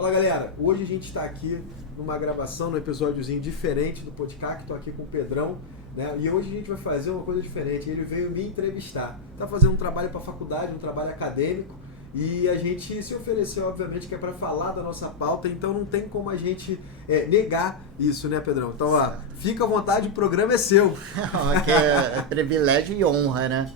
Fala galera, hoje a gente está aqui numa gravação, num episódiozinho diferente do podcast. Estou aqui com o Pedrão, né? E hoje a gente vai fazer uma coisa diferente. Ele veio me entrevistar. Está fazendo um trabalho para a faculdade, um trabalho acadêmico, e a gente se ofereceu, obviamente, que é para falar da nossa pauta, então não tem como a gente negar isso, né, Pedrão? Então, ó, fica à vontade, o programa é seu. Que é privilégio e honra, né?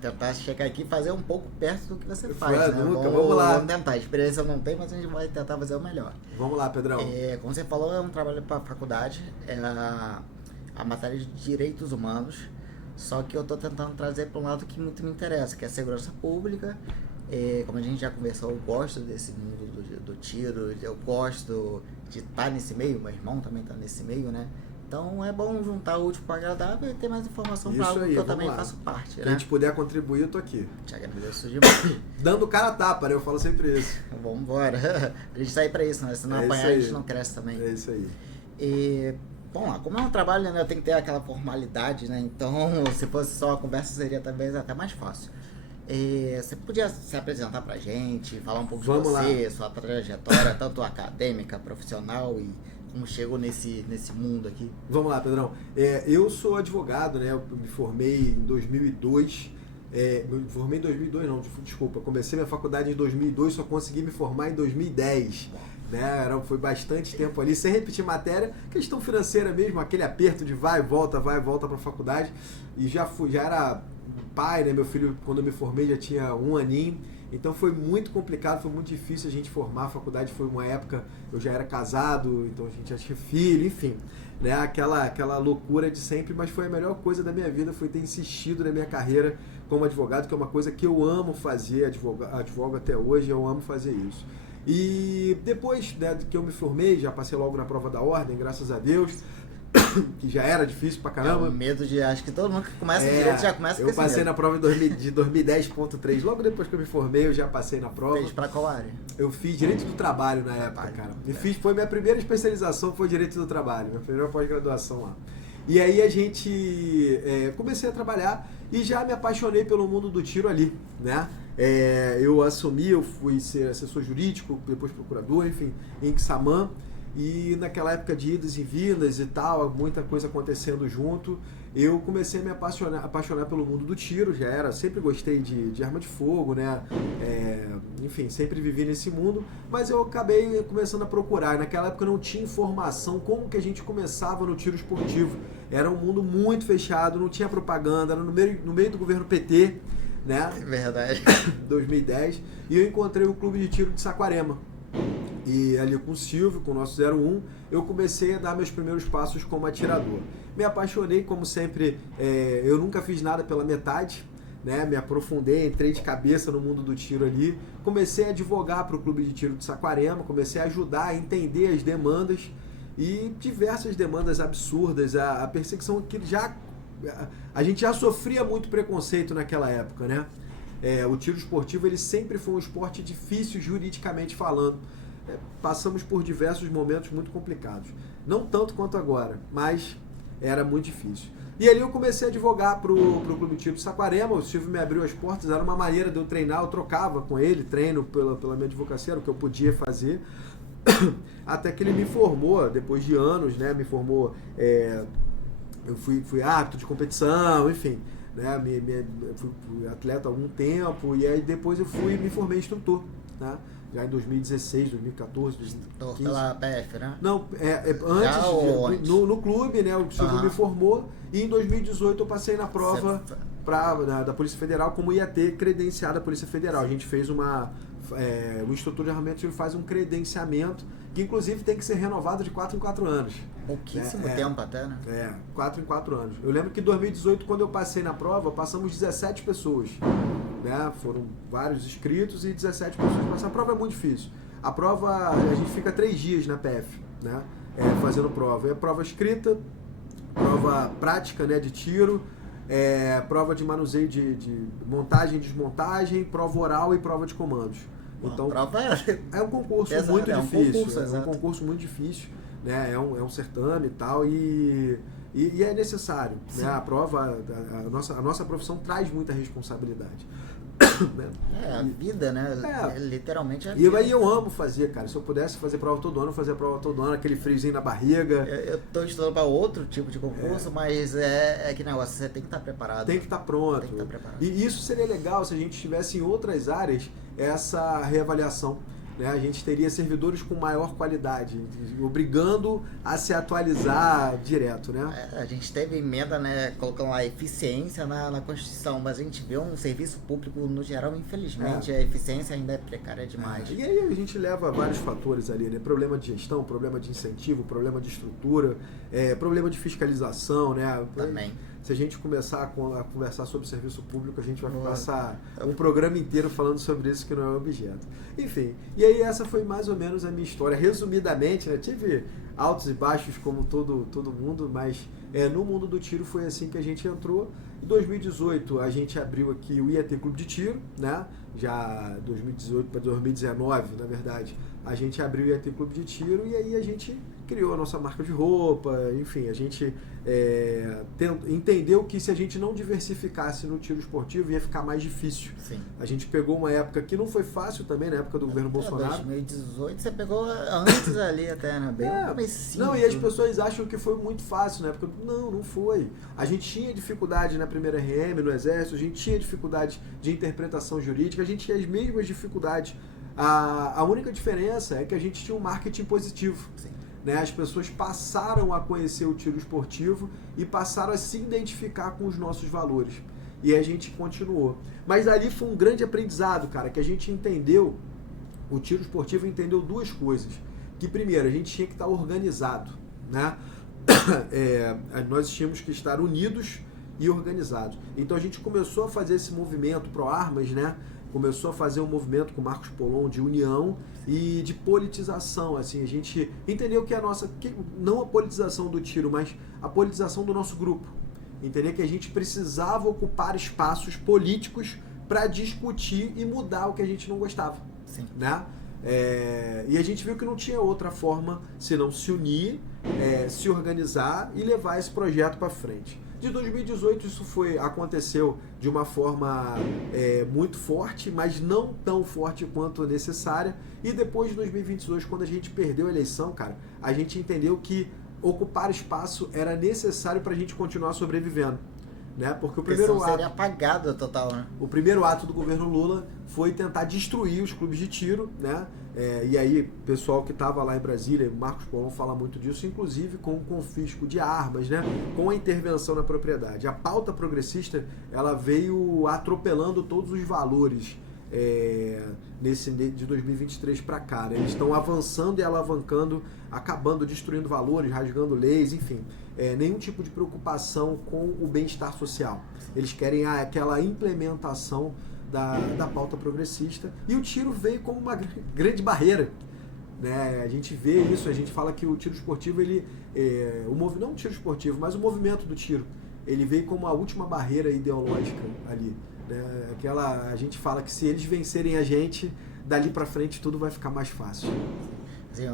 Tentar chegar aqui e fazer um pouco perto do que você faz, né? Vamos lá. Vamos tentar. A experiência eu não tem, mas a gente vai tentar fazer o melhor. Vamos lá, Pedrão. Como você falou, é um trabalho para a faculdade, é a matéria de direitos humanos, só que eu estou tentando trazer para um lado que muito me interessa, que é a segurança pública. Como a gente já conversou, eu gosto desse mundo do tiro, eu gosto de estar nesse meio, meu irmão também está nesse meio, né? Então é bom juntar o útil com o agradável e ter mais informação para algo que eu também faço parte. Se a gente puder contribuir, eu tô aqui. Te agradeço demais. Dando cara a tapa, né? Eu falo sempre isso. Vamos embora. A gente tá aí para isso, né? Se não apanhar, a gente não cresce também. É isso aí. Bom, como é um trabalho, né? Eu tenho que ter aquela formalidade, né? Então, se fosse só uma conversa, seria talvez até mais fácil. Você podia se apresentar pra gente, falar um pouco de você, sua trajetória, tanto acadêmica, profissional e como chegou nesse mundo aqui? Vamos lá, Pedrão. Eu sou advogado, né? Eu me formei em 2002. Me formei em 2002, não, desculpa. Comecei minha faculdade em 2002, só consegui me formar em 2010. Né? Foi bastante tempo ali, sem repetir matéria, questão financeira mesmo, aquele aperto de vai e volta para a faculdade. E já era pai, né? Meu filho, quando eu me formei, já tinha 1 aninho. Então foi muito complicado, foi muito difícil a gente formar. A faculdade foi uma época, eu já era casado, então a gente já tinha filho, enfim, né? Aquela loucura de sempre, mas foi a melhor coisa da minha vida, foi ter insistido na minha carreira como advogado, que é uma coisa que eu amo fazer, advogo até hoje, eu amo fazer isso. E depois, né, que eu me formei, já passei logo na prova da ordem, graças a Deus, que já era difícil pra caramba. É o medo de, acho que todo mundo que começa direito já começa com esse Eu passei medo. na prova de 2010.3, logo depois que eu me formei eu já passei na prova. Fez pra qual área? Eu fiz Direito do Trabalho na época, cara. Foi minha primeira especialização, foi Direito do Trabalho, minha primeira pós-graduação lá. E aí a gente, comecei a trabalhar e já me apaixonei pelo mundo do tiro ali, né? Eu fui ser assessor jurídico, depois procurador, enfim, em Quissamã. E naquela época de idas e vindas e tal, muita coisa acontecendo junto, eu comecei a me apaixonar pelo mundo do tiro, sempre gostei de arma de fogo, né? Enfim, sempre vivi nesse mundo, mas eu acabei começando a procurar. Naquela época não tinha informação como que a gente começava no tiro esportivo. Era um mundo muito fechado, não tinha propaganda, era no meio do governo PT, né? É verdade. 2010, e eu encontrei o Clube de Tiro de Saquarema. E ali com o Silvio, com o nosso 01, eu comecei a dar meus primeiros passos como atirador. Me apaixonei, como sempre, eu nunca fiz nada pela metade, né? Me aprofundei, entrei de cabeça no mundo do tiro ali, comecei a advogar para o Clube de Tiro de Saquarema, comecei a ajudar a entender as demandas e diversas demandas absurdas, a perseguição que a gente já sofria muito preconceito naquela época, né? O tiro esportivo ele sempre foi um esporte difícil juridicamente falando. Passamos por diversos momentos muito complicados. Não tanto quanto agora, mas era muito difícil. E ali eu comecei a advogar para o Clube de Tiro de Saquarema. O Silvio me abriu as portas, era uma maneira de eu treinar. Eu trocava com ele, treino pela minha advocacia, era o que eu podia fazer. Até que ele me formou, depois de anos, né? Me formou, eu fui árbitro de competição, enfim, né? Fui atleta há algum tempo, e aí depois eu me formei instrutor, né? Já em 2016, 2014, 2015. Pela PF, né? Não, antes, no clube, né? O Silvio me formou, e em 2018 eu passei na prova da Polícia Federal, como ia ter credenciado a Polícia Federal. A gente fez o instrutor de armamento, ele faz um credenciamento, que inclusive tem que ser renovado de 4 em 4 anos. Pouquíssimo tempo até, né? 4 em 4 anos. Eu lembro que em 2018, quando eu passei na prova, passamos 17 pessoas. Né? Foram vários inscritos e 17 pessoas passaram. A prova é muito difícil. A prova, a gente fica 3 dias na PF, né? Fazendo prova. É prova escrita, prova prática, né, de tiro, prova de manuseio de montagem e desmontagem, prova oral e prova de comandos. Então, prova é um concurso pesado, muito difícil. É um concurso muito difícil, né? É um certame e tal, e é necessário, né? A prova, a nossa profissão traz muita responsabilidade. né? É a vida, né? É. Literalmente é a E vida. aí eu amo fazer, cara. Se eu pudesse fazer prova todo ano, eu fazia prova todo ano, aquele friozinho na barriga. Eu tô estudando para outro tipo de concurso, mas é que negócio, você tem que estar preparado. Tem que estar pronto. Tem que estar preparado. E isso seria legal se a gente tivesse em outras áreas essa reavaliação. Né? A gente teria servidores com maior qualidade, obrigando a se atualizar direto, né? A gente teve emenda, né, colocando lá eficiência na Constituição, mas a gente vê um serviço público no geral, infelizmente, a eficiência ainda é precária demais. E aí a gente leva vários fatores ali, né? Problema de gestão, problema de incentivo, problema de estrutura, problema de fiscalização, né? Também. Se a gente começar a conversar sobre serviço público, a gente vai passar um programa inteiro falando sobre isso que não é objeto. Enfim, e aí essa foi mais ou menos a minha história. Resumidamente, né, tive altos e baixos como todo mundo, mas no mundo do tiro foi assim que a gente entrou. Em 2018 a gente abriu aqui o IAT Clube de Tiro, né? Já 2018 para 2019, na verdade, a gente abriu o IAT Clube de Tiro e aí a gente criou a nossa marca de roupa, enfim, a gente entendeu que se a gente não diversificasse no tiro esportivo ia ficar mais difícil. Sim. A gente pegou uma época que não foi fácil também, na época do governo Bolsonaro. 2018 você pegou antes ali até, né? Bem no comecinho. Não, e as pessoas acham que foi muito fácil na época. Não foi. A gente tinha dificuldade na primeira RM, no Exército, a gente tinha dificuldade de interpretação jurídica, a gente tinha as mesmas dificuldades. A única diferença é que a gente tinha um marketing positivo. Sim. Né? As pessoas passaram a conhecer o tiro esportivo e passaram a se identificar com os nossos valores. E a gente continuou. Mas ali foi um grande aprendizado, cara, que a gente entendeu, o tiro esportivo entendeu duas coisas. Que primeiro, a gente tinha que estar organizado, né? Nós tínhamos que estar unidos e organizados. Então a gente começou a fazer esse movimento pro Armas, né? Começou a fazer um movimento com o Marcos Polon de união e de politização, assim, a gente entendeu que não a politização do tiro, mas a politização do nosso grupo, entender que a gente precisava ocupar espaços políticos para discutir e mudar o que a gente não gostava. Sim. Né? E a gente viu que não tinha outra forma senão se unir, se organizar e levar esse projeto para frente. De 2018 isso aconteceu de uma forma muito forte, mas não tão forte quanto necessária. E depois de 2022, quando a gente perdeu a eleição, cara, a gente entendeu que ocupar espaço era necessário para a gente continuar sobrevivendo. Né? Porque o primeiro ato seria apagado total, né? O primeiro ato do governo Lula foi tentar destruir os clubes de tiro, né? E aí, o pessoal que estava lá em Brasília, o Marcos Polon fala muito disso, inclusive com o confisco de armas, né? Com a intervenção na propriedade. A pauta progressista, ela veio atropelando todos os valores de 2023 para cá, né? Eles estão avançando e alavancando, acabando, destruindo valores, rasgando leis, enfim. Nenhum tipo de preocupação com o bem-estar social. Eles querem aquela implementação da pauta progressista, e o tiro veio como uma grande barreira. Né? A gente vê isso, a gente fala que o tiro esportivo, não o tiro esportivo, mas o movimento do tiro, ele veio como a última barreira ideológica ali. Né? A gente fala que se eles vencerem a gente, dali pra frente tudo vai ficar mais fácil. Assim,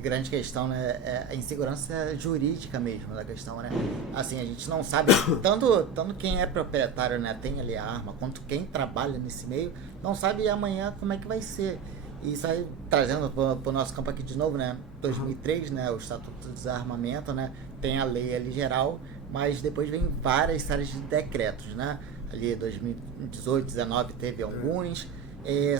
grande questão, né, é a insegurança jurídica mesmo da questão, né? Assim, a gente não sabe, tanto quem é proprietário, né, tem ali a arma, quanto quem trabalha nesse meio, não sabe amanhã como é que vai ser. E isso aí, trazendo para o nosso campo aqui de novo, né, 2003, né, o Estatuto do Desarmamento, né, tem a lei ali geral, mas depois vem várias séries de decretos, né? Ali 2018, 2019 teve alguns,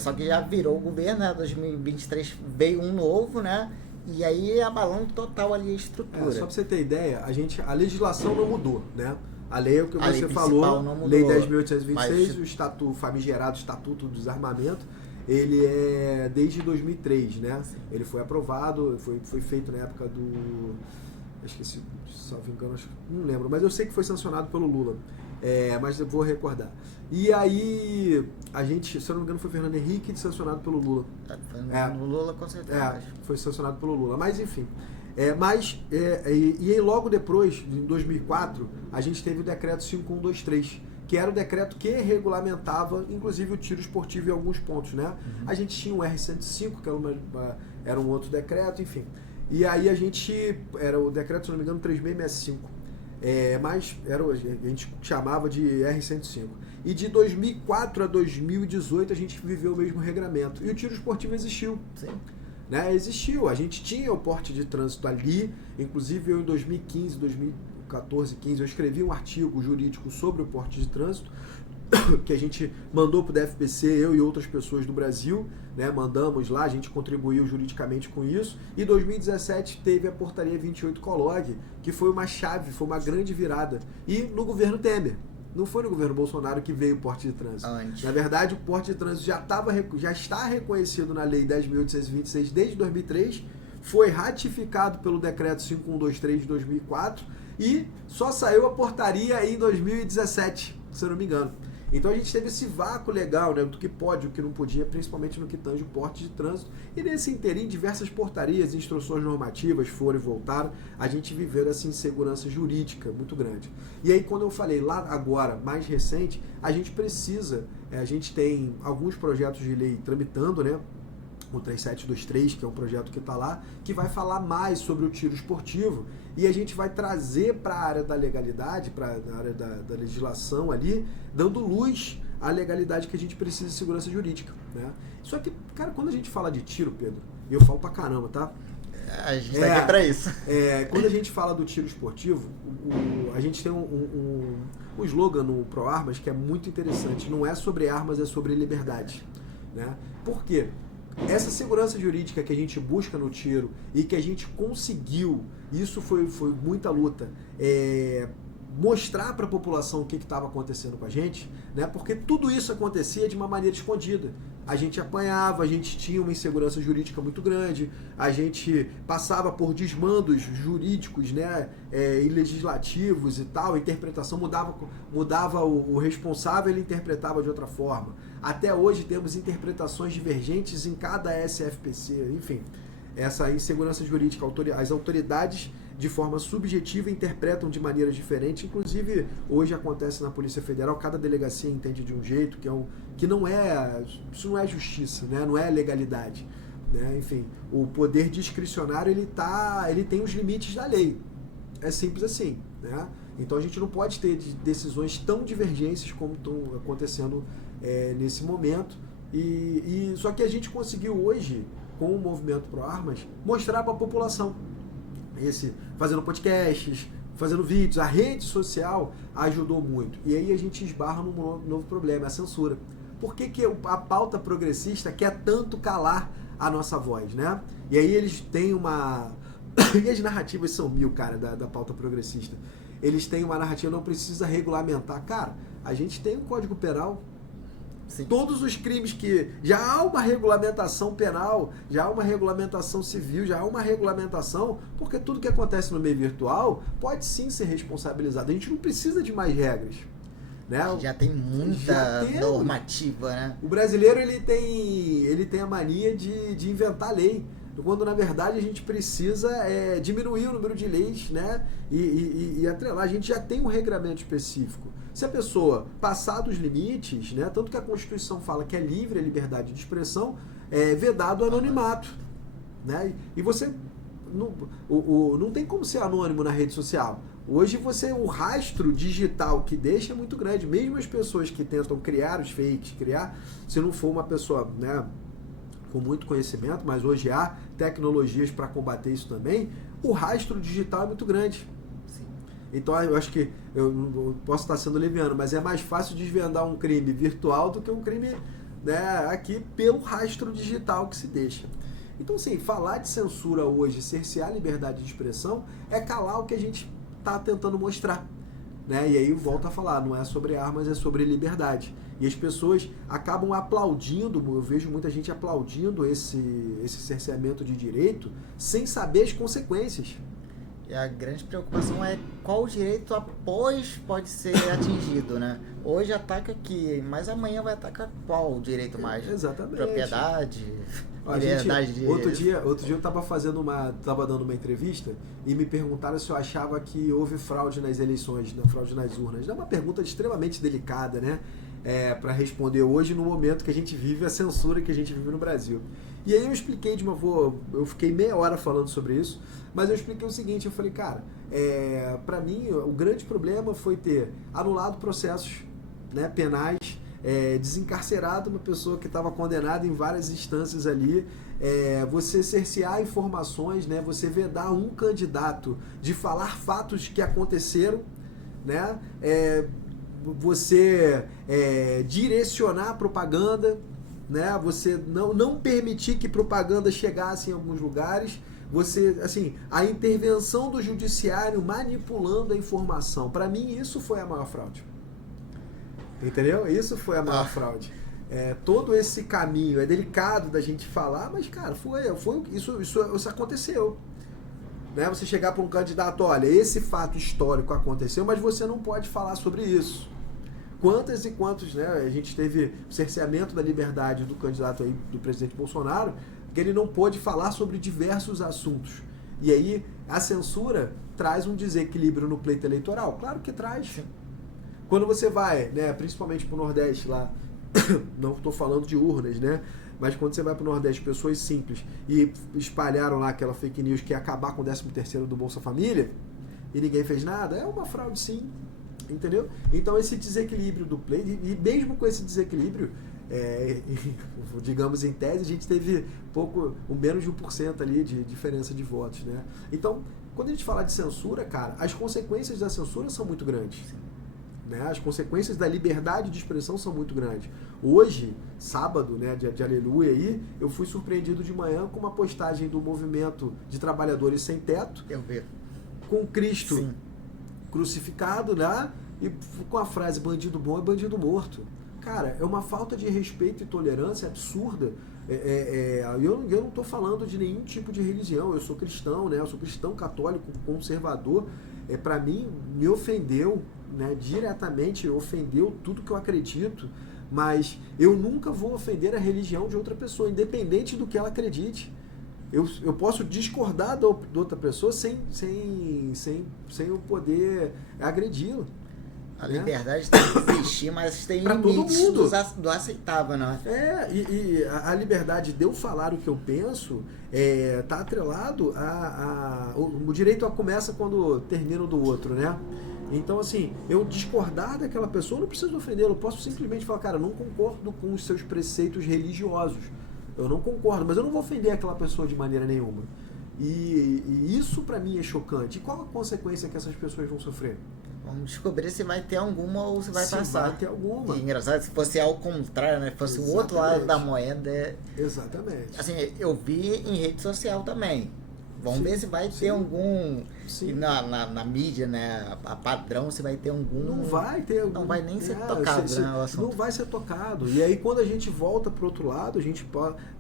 só que já virou o governo, né, 2023 veio um novo, né? E aí abalando total ali a estrutura. Só pra você ter ideia, a legislação não mudou, né? A lei é o que você falou, não mudou, Lei 10.826, mas o famigerado Estatuto do Desarmamento, ele é desde 2003, né? Sim. Ele foi aprovado, foi feito na época do... Esqueci, salvo engano, não lembro, mas eu sei que foi sancionado pelo Lula. Mas eu vou recordar. E aí, a gente, se eu não me engano, foi Fernando Henrique sancionado pelo Lula. No Lula, com certeza. Foi sancionado pelo Lula. Mas, enfim. E aí, logo depois, em 2004, a gente teve o decreto 5123, que era o decreto que regulamentava, inclusive, o tiro esportivo em alguns pontos, né? Uhum. A gente tinha o R105, que era um outro decreto, enfim. E aí, era o decreto, se não me engano, 3665. mas a gente chamava de R105. E de 2004 a 2018 a gente viveu o mesmo regramento. E o tiro esportivo existiu. Sim. Né? Existiu. A gente tinha o porte de trânsito ali. Inclusive eu em 2015, 2014, 15, eu escrevi um artigo jurídico sobre o porte de trânsito, que a gente mandou para o DFPC, eu e outras pessoas do Brasil, né? Mandamos lá, a gente contribuiu juridicamente com isso. E em 2017 teve a portaria 28 Colog, que foi uma chave, foi uma grande virada. E no governo Temer. Não foi no governo Bolsonaro que veio o porte de trânsito. Antes. Na verdade, o porte de trânsito já está reconhecido na Lei 10.826 desde 2003, foi ratificado pelo Decreto 5123 de 2004 e só saiu a portaria em 2017, se eu não me engano. Então a gente teve esse vácuo legal, né, do que pode e o que não podia, principalmente no que tange o porte de trânsito. E nesse interim, diversas portarias, instruções normativas foram e voltaram, a gente viveu essa insegurança jurídica muito grande. E aí quando eu falei lá agora, mais recente, a gente precisa, a gente tem alguns projetos de lei tramitando, né, o 3723, que é um projeto que está lá, que vai falar mais sobre o tiro esportivo, e a gente vai trazer para a área da legalidade, para a área da legislação ali, dando luz à legalidade que a gente precisa de segurança jurídica, né? Só que, cara, quando a gente fala de tiro, Pedro, e eu falo pra caramba, tá? A gente tá aqui pra isso. Quando a gente fala do tiro esportivo, a gente tem um slogan no ProArmas que é muito interessante. Não é sobre armas, é sobre liberdade, né? Por quê? Essa segurança jurídica que a gente busca no tiro e que a gente conseguiu, isso foi muita luta, mostrar para a população o que estava acontecendo com a gente, né? Porque tudo isso acontecia de uma maneira escondida. A gente apanhava, a gente tinha uma insegurança jurídica muito grande, a gente passava por desmandos jurídicos, né, e legislativos e tal, a interpretação mudava o responsável, ele interpretava de outra forma. Até hoje temos interpretações divergentes em cada SFPC, enfim. Essa insegurança jurídica, as autoridades de forma subjetiva interpretam de maneira diferente, inclusive hoje acontece na Polícia Federal, cada delegacia entende de um jeito, que não é, isso não é justiça, né? Não é legalidade, né? Enfim, o poder discricionário ele tem os limites da lei, é simples assim, né? Então a gente não pode ter decisões tão divergentes como estão acontecendo nesse momento, e só que a gente conseguiu hoje, com o movimento ProArmas, mostrar para a população, fazendo podcasts, fazendo vídeos, a rede social ajudou muito. E aí a gente esbarra num novo problema, a censura. Por que a pauta progressista quer tanto calar a nossa voz, né? E aí eles têm uma... E as narrativas são mil, cara, da pauta progressista. Eles têm uma narrativa, não precisa regulamentar. Cara, a gente tem um Código Penal. Sim. Todos os crimes que já há uma regulamentação penal, já há uma regulamentação civil, já há uma regulamentação, porque tudo que acontece no meio virtual pode sim ser responsabilizado. A gente não precisa de mais regras, né? Já tem muita normativa, né? O brasileiro ele tem a mania de inventar lei, quando na verdade a gente precisa diminuir o número de leis, né? E atrelar. A gente já tem um regramento específico. Se a pessoa passar dos limites, né, tanto que a Constituição fala que é livre a liberdade de expressão, é vedado o anonimato, né? E você não tem como ser anônimo na rede social. Hoje o rastro digital que deixa é muito grande. Mesmo as pessoas que tentam criar os fakes, se não for uma pessoa, né, com muito conhecimento, mas hoje há tecnologias para combater isso também, o rastro digital é muito grande. Então eu acho que eu posso estar sendo leviano, mas é mais fácil desvendar um crime virtual do que um crime, né, aqui pelo rastro digital que se deixa. Então, assim, falar de censura hoje, cercear a liberdade de expressão, é calar o que a gente está tentando mostrar, né? E aí volta a falar, não é sobre armas, é sobre liberdade. E as pessoas acabam aplaudindo, eu vejo muita gente aplaudindo esse cerceamento de direito sem saber as consequências. E a grande preocupação é qual direito após pode ser atingido, né? Hoje ataca aqui, mas amanhã vai atacar qual direito mais? Exatamente. Propriedade, liberdade de... Outro dia eu estava dando uma entrevista e me perguntaram se eu achava que houve fraude nas eleições, fraude nas urnas. É uma pergunta extremamente delicada, né? Para responder hoje no momento que a gente vive, a censura que a gente vive no Brasil. E aí eu expliquei eu fiquei meia hora falando sobre isso, mas eu expliquei o seguinte, eu falei, cara, para mim o grande problema foi ter anulado processos, né, penais, desencarcerado uma pessoa que estava condenada em várias instâncias ali, você cercear informações, né, você vedar um candidato de falar fatos que aconteceram, né, você direcionar a propaganda, né, você não permitir que propaganda chegasse em alguns lugares, você, assim, a intervenção do judiciário manipulando a informação. Para mim, isso foi a maior fraude. Entendeu? Isso foi a maior fraude. Todo esse caminho é delicado da gente falar, mas, cara, isso aconteceu. Né? Você chegar para um candidato, olha, esse fato histórico aconteceu, mas você não pode falar sobre isso. Quantas e quantos, né? A gente teve o cerceamento da liberdade do candidato aí, do presidente Bolsonaro, que ele não pôde falar sobre diversos assuntos. E aí a censura traz um desequilíbrio no pleito eleitoral? Claro que traz. Sim. Quando você vai, né, principalmente para o Nordeste lá, não estou falando de urnas, né? Mas quando você vai para o Nordeste, pessoas simples, e espalharam lá aquela fake news que ia acabar com o 13º do Bolsa Família, e ninguém fez nada, é uma fraude sim. Entendeu? Então esse desequilíbrio do pleito, e mesmo com esse desequilíbrio, digamos em tese, a gente teve o menos de 1% ali de diferença de votos, né? Então, quando a gente fala de censura, cara, as consequências da censura são muito grandes. Né? As consequências da liberdade de expressão são muito grandes. Hoje, sábado, né, de aleluia aí, eu fui surpreendido de manhã com uma postagem do movimento de trabalhadores sem teto, com Cristo Sim. crucificado, né? E com a frase bandido bom é bandido morto. Cara, é uma falta de respeito e tolerância absurda. Eu não estou falando de nenhum tipo de religião, eu sou cristão, né? Eu sou cristão católico conservador. Para mim, me ofendeu, né? Diretamente ofendeu tudo que eu acredito, mas eu nunca vou ofender a religião de outra pessoa, independente do que ela acredite. Eu posso discordar da outra pessoa sem eu poder agredi-la. A liberdade tem que existir, mas tem limites do aceitável, não é? E a liberdade de eu falar o que eu penso está atrelado o direito começa quando termina o do outro, né? Então, assim, eu discordar daquela pessoa, eu não preciso ofendê-la, eu posso simplesmente falar, cara, eu não concordo com os seus preceitos religiosos. Eu não concordo, mas eu não vou ofender aquela pessoa de maneira nenhuma. E isso pra mim é chocante. E qual a consequência que essas pessoas vão sofrer? Vamos descobrir se vai ter alguma ou se vai passar. Vai ter alguma. E engraçado, se fosse ao contrário, né? Se fosse o outro lado da moeda. Exatamente. Assim, eu vi em rede social também. Vamos ver se vai ter algum. Sim. Na mídia, né? A padrão, se vai ter algum. Não vai ter algum. Não vai nem ser tocado, né? O assunto. Não vai ser tocado. E aí, quando a gente volta pro outro lado, a gente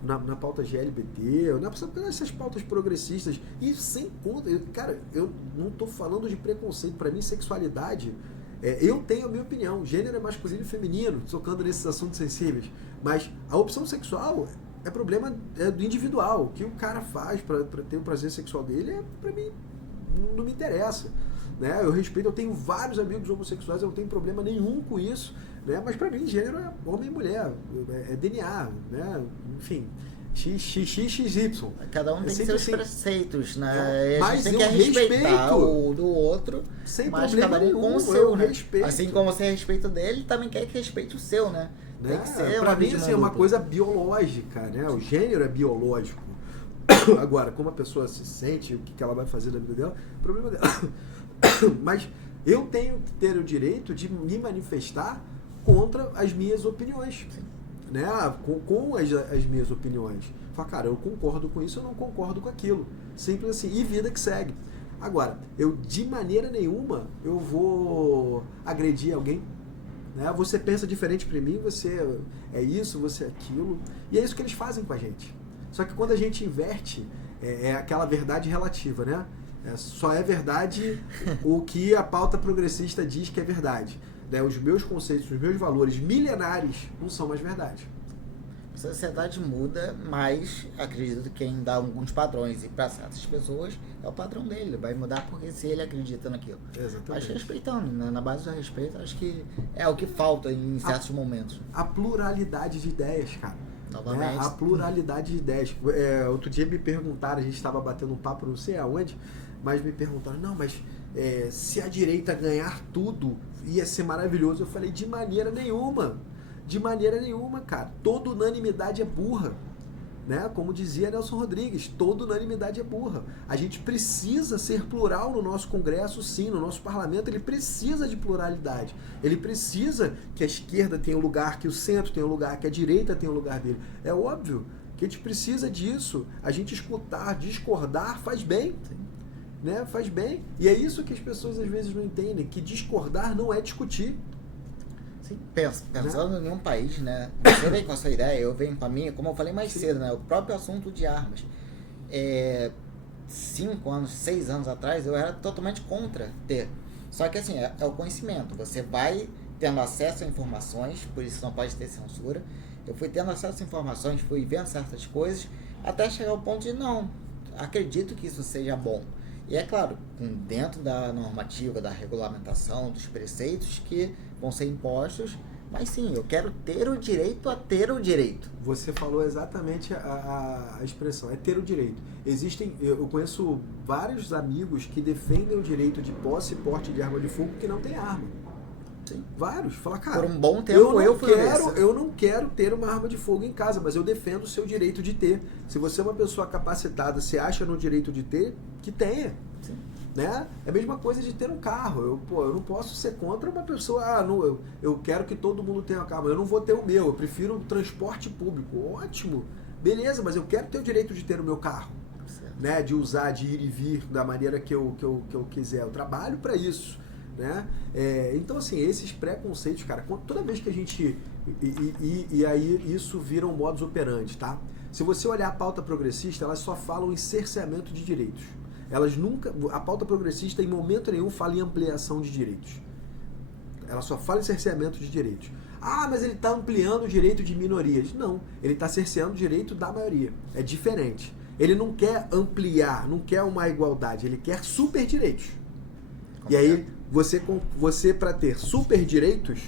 na pauta LGBT, nessas pautas progressistas, e sem conta. Cara, eu não tô falando de preconceito. Pra mim, sexualidade. Eu tenho a minha opinião. Gênero é masculino e feminino, tocando nesses assuntos sensíveis. Mas a opção sexual. É problema do individual. O que o cara faz para ter o prazer sexual dele, para mim, não me interessa. Né? Eu respeito, eu tenho vários amigos homossexuais, eu não tenho problema nenhum com isso. Né? Mas para mim, gênero é homem e mulher, é DNA, né? Enfim, XXY. Cada um tem seus preceitos, né? Mas tem que respeitar o do outro, sem mas problema cada um nenhum, com o seu, né? Respeito. Assim como você respeita o dele, também quer que respeite o seu, né? Tem que ser pra mim, assim, é uma coisa biológica, né? O gênero é biológico. Agora, como a pessoa se sente, o que ela vai fazer na vida dela, é problema dela. Mas eu tenho que ter o direito de me manifestar contra as minhas opiniões. Né? Com as minhas opiniões. Fala, cara, eu concordo com isso, eu não concordo com aquilo. Simples assim. E vida que segue. Agora, eu de maneira nenhuma eu vou agredir alguém. Né? Você pensa diferente para mim, você é isso, você é aquilo. E é isso que eles fazem com a gente. Só que quando a gente inverte, é aquela verdade relativa, né? Só é verdade o que a pauta progressista diz que é verdade. Né? Os meus conceitos, os meus valores milenares não são mais verdade. A sociedade muda, mas acredito que quem dá alguns padrões e para certas pessoas é o padrão dele. Vai mudar porque se ele acredita naquilo. Exatamente. Mas respeitando, né? Na base do respeito, acho que é o que falta em certos momentos. A pluralidade de ideias, cara. Novamente. A pluralidade de ideias. Outro dia me perguntaram, a gente estava batendo um papo não sei aonde, mas me perguntaram, não, mas se a direita ganhar tudo, ia ser maravilhoso. Eu falei, de maneira nenhuma. De maneira nenhuma, cara. Toda unanimidade é burra. Né? Como dizia Nelson Rodrigues, toda unanimidade é burra. A gente precisa ser plural no nosso Congresso, sim, no nosso parlamento, ele precisa de pluralidade. Ele precisa que a esquerda tenha um lugar, que o centro tenha um lugar, que a direita tenha um lugar dele. É óbvio que a gente precisa disso. A gente escutar, discordar faz bem. Né? Faz bem. E é isso que as pessoas às vezes não entendem, que discordar não é discutir. Pensando em um país, né? Você vem com a sua ideia, eu venho com a minha, como eu falei mais cedo, né? O próprio assunto de armas. 5 anos, 6 anos atrás, eu era totalmente contra ter. Só que assim, é o conhecimento. Você vai tendo acesso a informações, por isso não pode ter censura. Eu fui tendo acesso a informações, fui vendo certas coisas, até chegar ao ponto de não, acredito que isso seja bom. E é claro, dentro da normativa, da regulamentação, dos preceitos que vão ser impostos, mas sim, eu quero ter o direito a ter o direito. Você falou exatamente a expressão, é ter o direito. Eu conheço vários amigos que defendem o direito de posse e porte de arma de fogo que não tem arma. Sim. Vários. Fala, cara, por um bom tempo eu não quero ter uma arma de fogo em casa, mas eu defendo o seu direito de ter. Se você é uma pessoa capacitada, você acha no direito de ter, que tenha. Sim. Né? É a mesma coisa de ter um carro. Eu não posso ser contra uma pessoa, eu quero que todo mundo tenha um carro, eu não vou ter o meu, eu prefiro um transporte público. Ótimo, beleza, mas eu quero ter o direito de ter o meu carro. Né? De usar, de ir e vir da maneira que eu quiser. Eu trabalho para isso. Né? Então, assim, esses preconceitos, cara, toda vez que a gente... E aí isso vira um modus operandi, tá? Se você olhar a pauta progressista, elas só falam em cerceamento de direitos. Elas nunca... A pauta progressista, em momento nenhum, fala em ampliação de direitos. Ela só fala em cerceamento de direitos. Ah, mas ele está ampliando o direito de minorias. Não, ele está cerceando o direito da maioria. É diferente. Ele não quer ampliar, não quer uma igualdade, ele quer super direitos. E aí, você para ter super direitos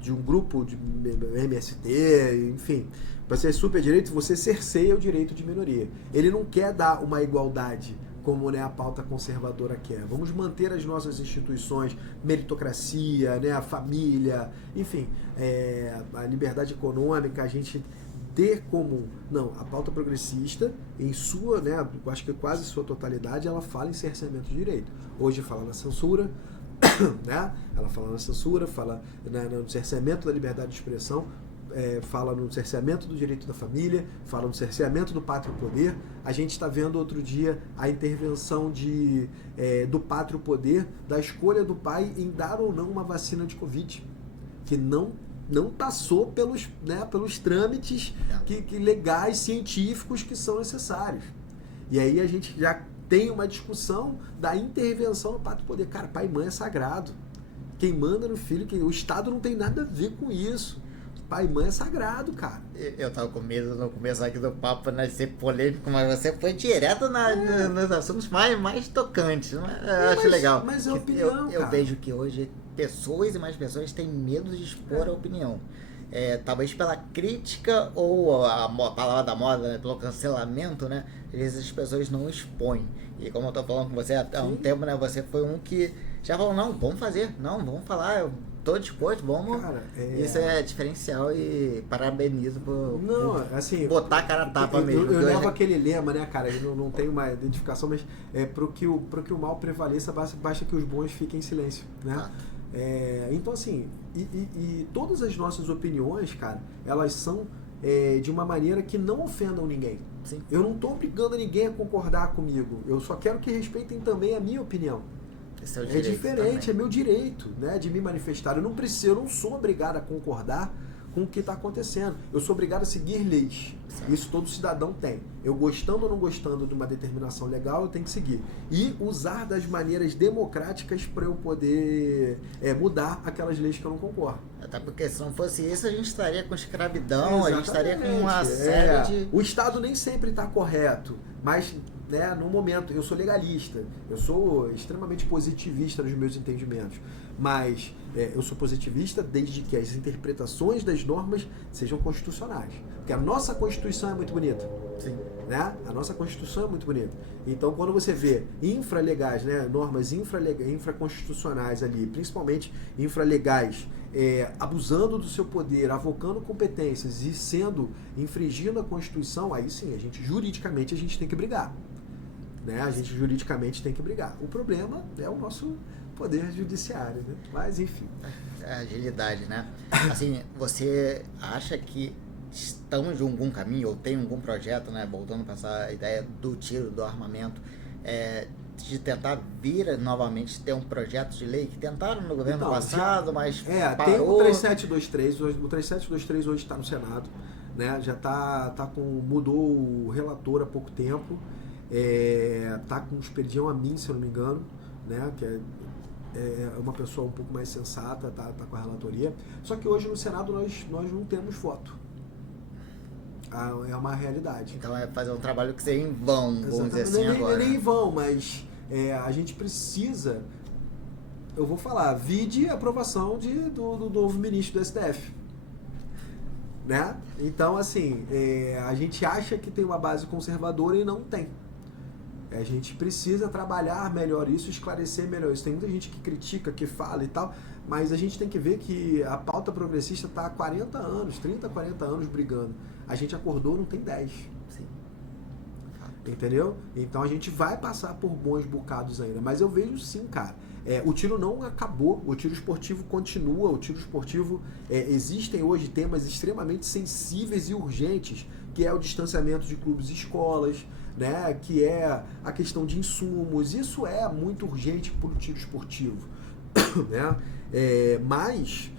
de um grupo de MST, enfim, para ser super direitos, você cerceia o direito de minoria. Ele não quer dar uma igualdade como, né, a pauta conservadora quer. Vamos manter as nossas instituições, meritocracia, né, a família, enfim, a liberdade econômica, a gente ter comum. Não, a pauta progressista, em sua, né, eu acho que quase sua totalidade, ela fala em cerceamento de direito. Hoje fala na censura, né? Ela fala na censura, fala no cerceamento da liberdade de expressão, fala no cerceamento do direito da família, fala no cerceamento do pátrio poder. A gente está vendo outro dia a intervenção do pátrio poder, da escolha do pai em dar ou não uma vacina de Covid, que não passou pelos trâmites legais, científicos que são necessários. E aí a gente já tem uma discussão da intervenção no pátrio poder. Cara, pai e mãe é sagrado. Quem manda no filho, o Estado não tem nada a ver com isso. Pai e mãe é sagrado, cara. Eu tava com medo no começo aqui do papo, né, de ser polêmico, mas você foi direto nos assuntos mais tocantes. Eu acho legal. Mas é opinião, eu vejo que hoje pessoas e mais pessoas têm medo de expor a opinião. Talvez pela crítica ou a palavra da moda, né, pelo cancelamento, né? Às vezes as pessoas não expõem. E como eu tô falando com você há um tempo, né? Você foi um que já falou, não, vamos fazer, não, vamos falar, eu tô disposto, vamos. Cara, isso é diferencial e parabenizo por botar a cara a tapa mesmo. Eu levo aquele lema, né, cara? Eu não tenho uma identificação, mas pro que o mal prevaleça, basta que os bons fiquem em silêncio, né? Tá. Então, assim, e todas as nossas opiniões, cara, elas são de uma maneira que não ofendam ninguém. Sim. Eu não estou obrigando ninguém a concordar comigo. Eu só quero que respeitem também a minha opinião. Esse é o direito diferente, também. É meu direito, né, de me manifestar. Eu não sou obrigado a concordar com o que está acontecendo. Eu sou obrigado a seguir leis. Certo. Isso todo cidadão tem. Eu gostando ou não gostando de uma determinação legal, eu tenho que seguir. E usar das maneiras democráticas para eu poder mudar aquelas leis que eu não concordo. Até porque se não fosse isso, a gente estaria com escravidão, a gente estaria com uma série de... O Estado nem sempre está correto, mas né, no momento. Eu sou legalista, eu sou extremamente positivista nos meus entendimentos, mas eu sou positivista desde que as interpretações das normas sejam constitucionais. Porque a nossa Constituição é muito bonita. Sim. Né? A nossa Constituição é muito bonita. Então, quando você vê infralegais, né, normas infraconstitucionais ali, principalmente infralegais, abusando do seu poder, avocando competências e infringindo a Constituição, aí sim, juridicamente, a gente tem que brigar. Né? A gente juridicamente tem que brigar. O problema é o nosso poder judiciário, né? Mas, enfim. Agilidade, né? Assim, você acha que estamos em algum caminho, ou tem algum projeto, né, voltando para essa ideia do tiro, do armamento, de tentar vir novamente ter um projeto de lei que tentaram no governo passado, mas parou? Tem o 3723, o 3723 hoje está no Senado, né, já mudou o relator há pouco tempo, está com o Expedião Amin, se eu não me engano, né, que é uma pessoa um pouco mais sensata, tá com a relatoria, só que hoje no Senado nós não temos voto. É uma realidade. Então é fazer um trabalho que seria em vão, vamos dizer assim, agora. Não é nem em vão, mas a gente precisa, eu vou falar, vide a aprovação do novo ministro do STF. Né? Então, assim, a gente acha que tem uma base conservadora e não tem. A gente precisa trabalhar melhor isso, esclarecer melhor isso. Tem muita gente que critica, que fala e tal, mas a gente tem que ver que a pauta progressista está há 40 anos, 30, 40 anos brigando. A gente acordou, não tem 10. Sim. Entendeu? Então a gente vai passar por bons bocados ainda. Mas eu vejo sim, cara. O tiro não acabou, o tiro esportivo continua, o tiro esportivo... existem hoje temas extremamente sensíveis e urgentes, que é o distanciamento de clubes e escolas, né? Que é a questão de insumos. Isso é muito urgente para o tiro esportivo. Né? Mas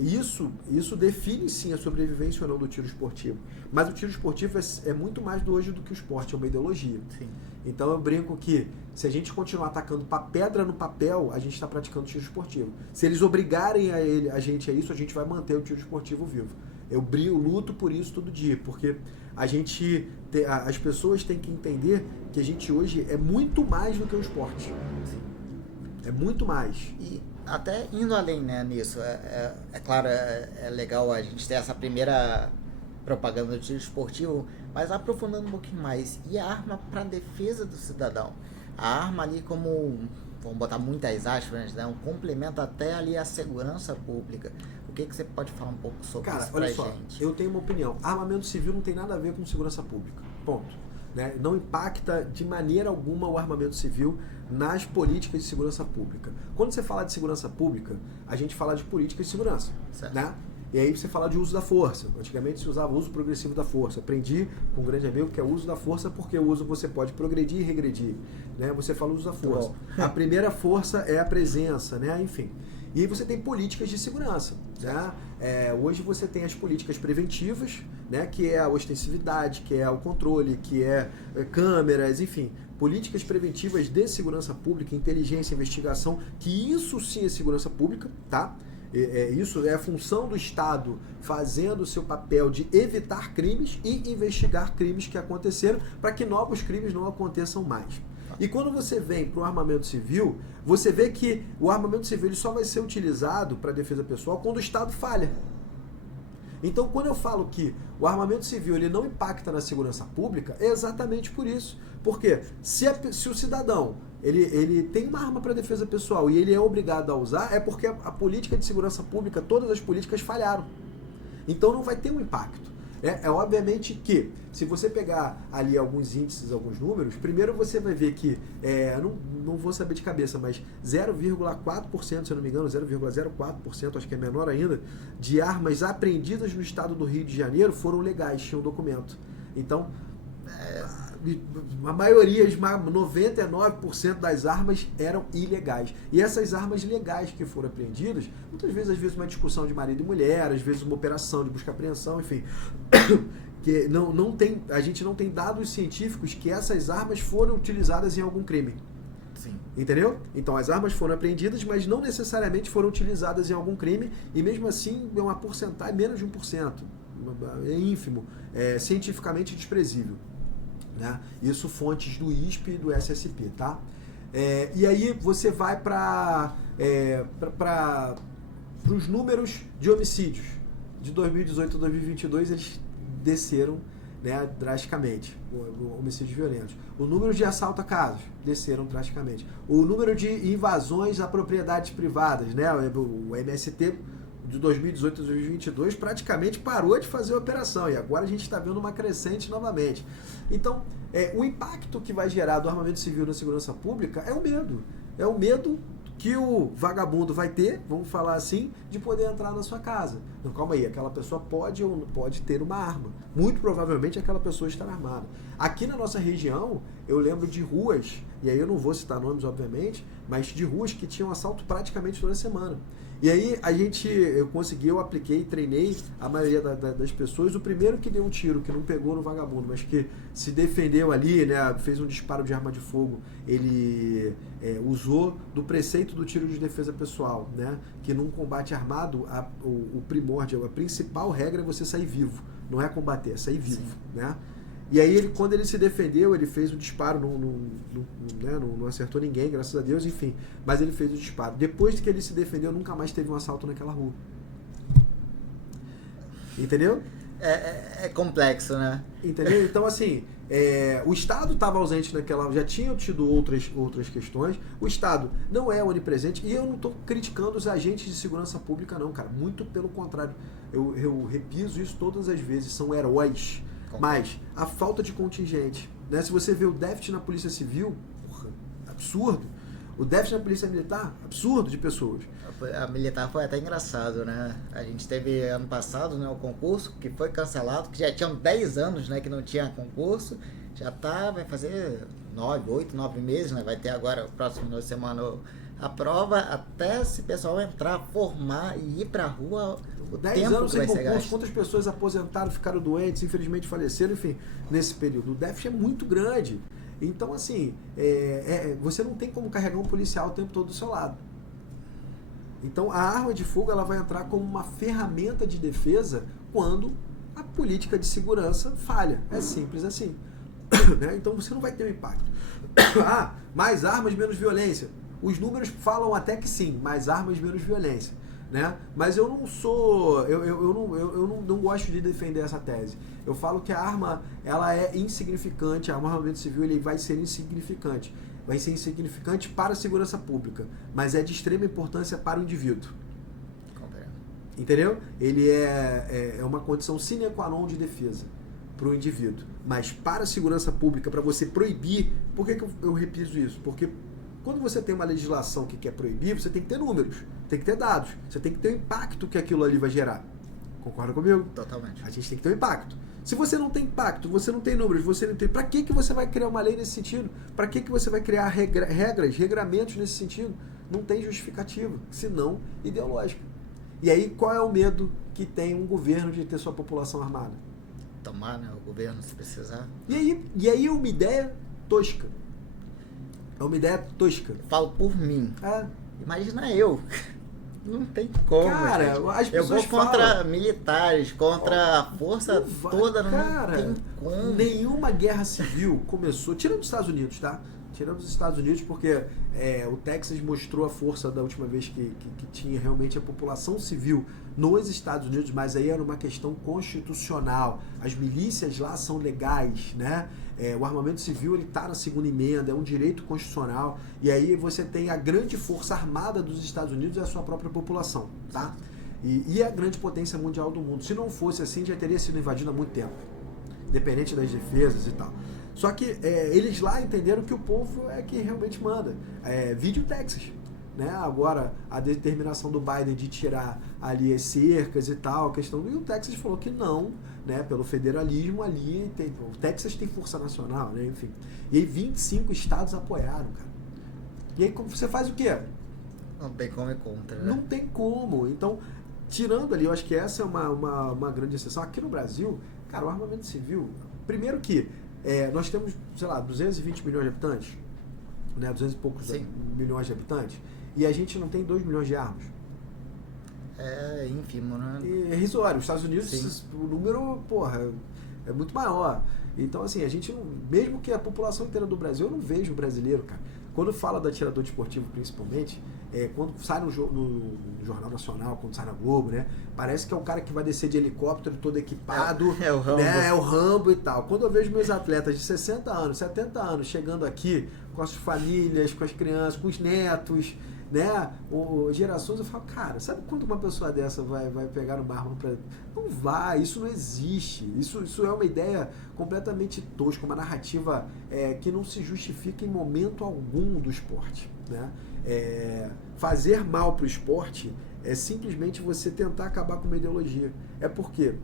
isso define sim a sobrevivência ou não do tiro esportivo. Mas o tiro esportivo é muito mais do hoje do que o esporte, é uma ideologia. Sim. Então eu brinco que se a gente continuar atacando pedra no papel, a gente está praticando tiro esportivo. Se eles obrigarem a gente a isso, a gente vai manter o tiro esportivo vivo. Eu luto por isso todo dia, porque as pessoas têm que entender que a gente hoje é muito mais do que o esporte. Sim. É muito mais. E até indo além, né, nisso, claro, é legal a gente ter essa primeira propaganda do tiro esportivo, mas aprofundando um pouquinho mais. E a arma para defesa do cidadão? A arma ali como, vamos botar muitas aspas, né, um complemento até ali à segurança pública. O que você pode falar um pouco sobre isso pra gente? Cara, olha só, eu tenho uma opinião. Armamento civil não tem nada a ver com segurança pública. Ponto. Né? Não impacta de maneira alguma o armamento civil nas políticas de segurança pública. Quando você fala de segurança pública, a gente fala de política de segurança. Certo. Né? E aí você fala de uso da força. Antigamente se usava o uso progressivo da força. Aprendi com um grande amigo que é o uso da força porque o uso você pode progredir e regredir. Né? Você fala uso da força. A primeira força é a presença, né? Enfim. E aí você tem políticas de segurança. Né? Hoje você tem as políticas preventivas, né? Que é a ostensividade, que é o controle, que é câmeras, enfim. Políticas preventivas de segurança pública, inteligência, investigação, que isso sim é segurança pública, tá? Isso é a função do Estado fazendo o seu papel de evitar crimes e investigar crimes que aconteceram para que novos crimes não aconteçam mais. E quando você vem para o armamento civil, você vê que o armamento civil ele só vai ser utilizado para defesa pessoal quando o Estado falha. Então, quando eu falo que o armamento civil ele não impacta na segurança pública, é exatamente por isso. Porque se o cidadão ele tem uma arma para defesa pessoal e ele é obrigado a usar, é porque a política de segurança pública, todas as políticas falharam. Então não vai ter um impacto. Obviamente que, se você pegar ali alguns índices, alguns números, primeiro você vai ver que, não vou saber de cabeça, mas 0,4%, se eu não me engano, 0,04%, acho que é menor ainda, de armas apreendidas no estado do Rio de Janeiro foram legais, tinham documento. Então, a maioria, 99% das armas eram ilegais. E essas armas legais que foram apreendidas, muitas vezes, uma discussão de marido e mulher, às vezes uma operação de busca e apreensão, enfim, que a gente não tem dados científicos que essas armas foram utilizadas em algum crime. Sim. Entendeu? Então as armas foram apreendidas, mas não necessariamente foram utilizadas em algum crime, e mesmo assim é uma porcentagem, menos de 1%. É ínfimo, é cientificamente desprezível. né? Isso fontes do ISP e do SSP, tá? E aí você vai para os números de homicídios de 2018 a 2022, eles desceram, né, drasticamente, homicídios violentos. O número de assalto a casas desceram drasticamente. O número de invasões a propriedades privadas, né, o MST de 2018 a 2022 praticamente parou de fazer a operação e agora a gente está vendo uma crescente novamente. Então, o impacto que vai gerar do armamento civil na segurança pública é o medo. É o medo que o vagabundo vai ter, vamos falar assim, de poder entrar na sua casa. Então, calma aí, aquela pessoa pode ou não pode ter uma arma. Muito provavelmente aquela pessoa estará armada. Aqui na nossa região, eu lembro de ruas, e aí eu não vou citar nomes, obviamente, mas de ruas que tinham assalto praticamente toda semana. E aí eu apliquei, treinei a maioria das pessoas. O primeiro que deu um tiro, que não pegou no vagabundo, mas que se defendeu ali, né, fez um disparo de arma de fogo, ele usou do preceito do tiro de defesa pessoal, né, que num combate armado, o primórdio, a principal regra é você sair vivo, não é combater, é sair vivo, né? E aí, quando ele se defendeu, ele fez o disparo, não acertou ninguém, graças a Deus, enfim. Mas ele fez o disparo. Depois que ele se defendeu, nunca mais teve um assalto naquela rua. Entendeu? É complexo, né? Entendeu? Então, assim, o Estado estava ausente naquela... Já tinha tido outras questões. O Estado não é onipresente. E eu não estou criticando os agentes de segurança pública, não, cara. Muito pelo contrário. Eu repiso isso todas as vezes. São heróis. Mas a falta de contingente, né? Se você vê o déficit na Polícia Civil, porra, absurdo. O déficit na Polícia Militar, absurdo de pessoas. A militar foi até engraçado, né? A gente teve ano passado, né, o concurso que foi cancelado, que já tinham 10 anos, né, que não tinha concurso. Já vai fazer 9 meses, né? Vai ter agora, o próximo semana, a prova, até esse pessoal entrar, formar e ir pra rua. 10 anos sem concurso, quantas pessoas aposentaram, ficaram doentes, infelizmente faleceram, enfim, nesse período. O déficit é muito grande. Então, assim, você não tem como carregar um policial o tempo todo do seu lado. Então, a arma de fogo ela vai entrar como uma ferramenta de defesa quando a política de segurança falha. É simples assim. Né? Então, você não vai ter um impacto. Mais armas, menos violência. Os números falam até que sim, mais armas, menos violência. Né? Mas eu não sou, eu não gosto de defender essa tese. Eu falo que a arma ela é insignificante, o armamento civil ele vai ser insignificante. Vai ser insignificante para a segurança pública, mas é de extrema importância para o indivíduo. Entendeu? Ele é uma condição sine qua non de defesa para o indivíduo. Mas para a segurança pública, para você proibir, por que eu repiso isso? Porque quando você tem uma legislação que quer proibir, você tem que ter números, tem que ter dados, você tem que ter o impacto que aquilo ali vai gerar. Concorda comigo? Totalmente. A gente tem que ter um impacto. Se você não tem impacto, você não tem números, você não tem... Para que você vai criar uma lei nesse sentido? Para que você vai criar regras, regramentos nesse sentido? Não tem justificativa, senão ideológica. E aí, qual é o medo que tem um governo de ter sua população armada? Tomar, né? O governo, se precisar. E aí é uma ideia tosca. É uma ideia tosca. Eu falo por mim. Imagina eu. Não tem como. Cara, gente. As pessoas eu vou contra falam, militares, contra a força toda, cara, não tem como. Nenhuma guerra civil começou, tirando os Estados Unidos, tá? Tirando os Estados Unidos, porque o Texas mostrou a força da última vez que tinha realmente a população civil nos Estados Unidos, mas aí era uma questão constitucional. As milícias lá são legais, né? O armamento civil ele está na segunda emenda, é um direito constitucional, e aí você tem a grande força armada dos Estados Unidos e a sua própria população, tá? E a grande potência mundial do mundo. Se não fosse assim, já teria sido invadido há muito tempo, independente das defesas e tal. Só que eles lá entenderam que o povo é que realmente manda. Vídeo Texas. Né? Agora, a determinação do Biden de tirar ali as cercas e tal, a questão e o Texas falou que não, né? Pelo federalismo ali, o Texas tem força nacional, né? Enfim. E aí 25 estados apoiaram, cara. E aí você faz o quê? Não tem como ir contra, né? Não tem como. Então, tirando ali, eu acho que essa é uma grande exceção. Aqui no Brasil, cara, o armamento civil, primeiro que nós temos, sei lá, 220 milhões de habitantes, né? 200 e poucos milhões de habitantes, e a gente não tem 2 milhões de armas. É ínfimo, né? É irrisório. Os Estados Unidos, o número, porra, é muito maior. Então, assim, a gente não, mesmo que a população inteira do Brasil, eu não vejo o brasileiro, cara. Quando fala do atirador desportivo, principalmente, quando sai no Jornal Nacional, quando sai na Globo, né? Parece que é o cara que vai descer de helicóptero todo equipado. É o Rambo. Né? É o Rambo e tal. Quando eu vejo meus atletas de 60 anos, 70 anos, chegando aqui com as famílias, com as crianças, com os netos, né? Gerações, eu falo, cara, sabe quando uma pessoa dessa vai pegar uma arma pra... Não vai, isso não existe. Isso é uma ideia completamente tosca, uma narrativa que não se justifica em momento algum do esporte, né? Fazer mal pro esporte é simplesmente você tentar acabar com uma ideologia. É porque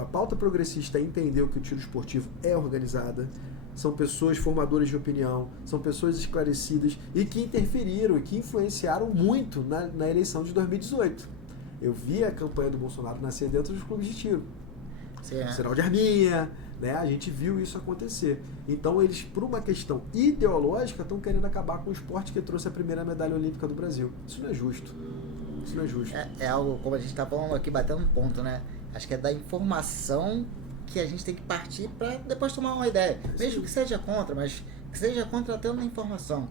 a pauta progressista entendeu que o tiro esportivo é organizada, são pessoas formadoras de opinião, são pessoas esclarecidas e que interferiram e que influenciaram muito na eleição de 2018. Eu vi a campanha do Bolsonaro nascer dentro dos clubes de tiro. Sinal de arminha, né? A gente viu isso acontecer. Então eles, por uma questão ideológica, estão querendo acabar com o esporte que trouxe a primeira medalha olímpica do Brasil. Isso não é justo. Isso não é justo. É algo, como a gente está falando aqui, batendo um ponto, né? Acho que é da informação que a gente tem que partir para depois tomar uma ideia. Mesmo que seja contra, mas que seja contra tendo informação.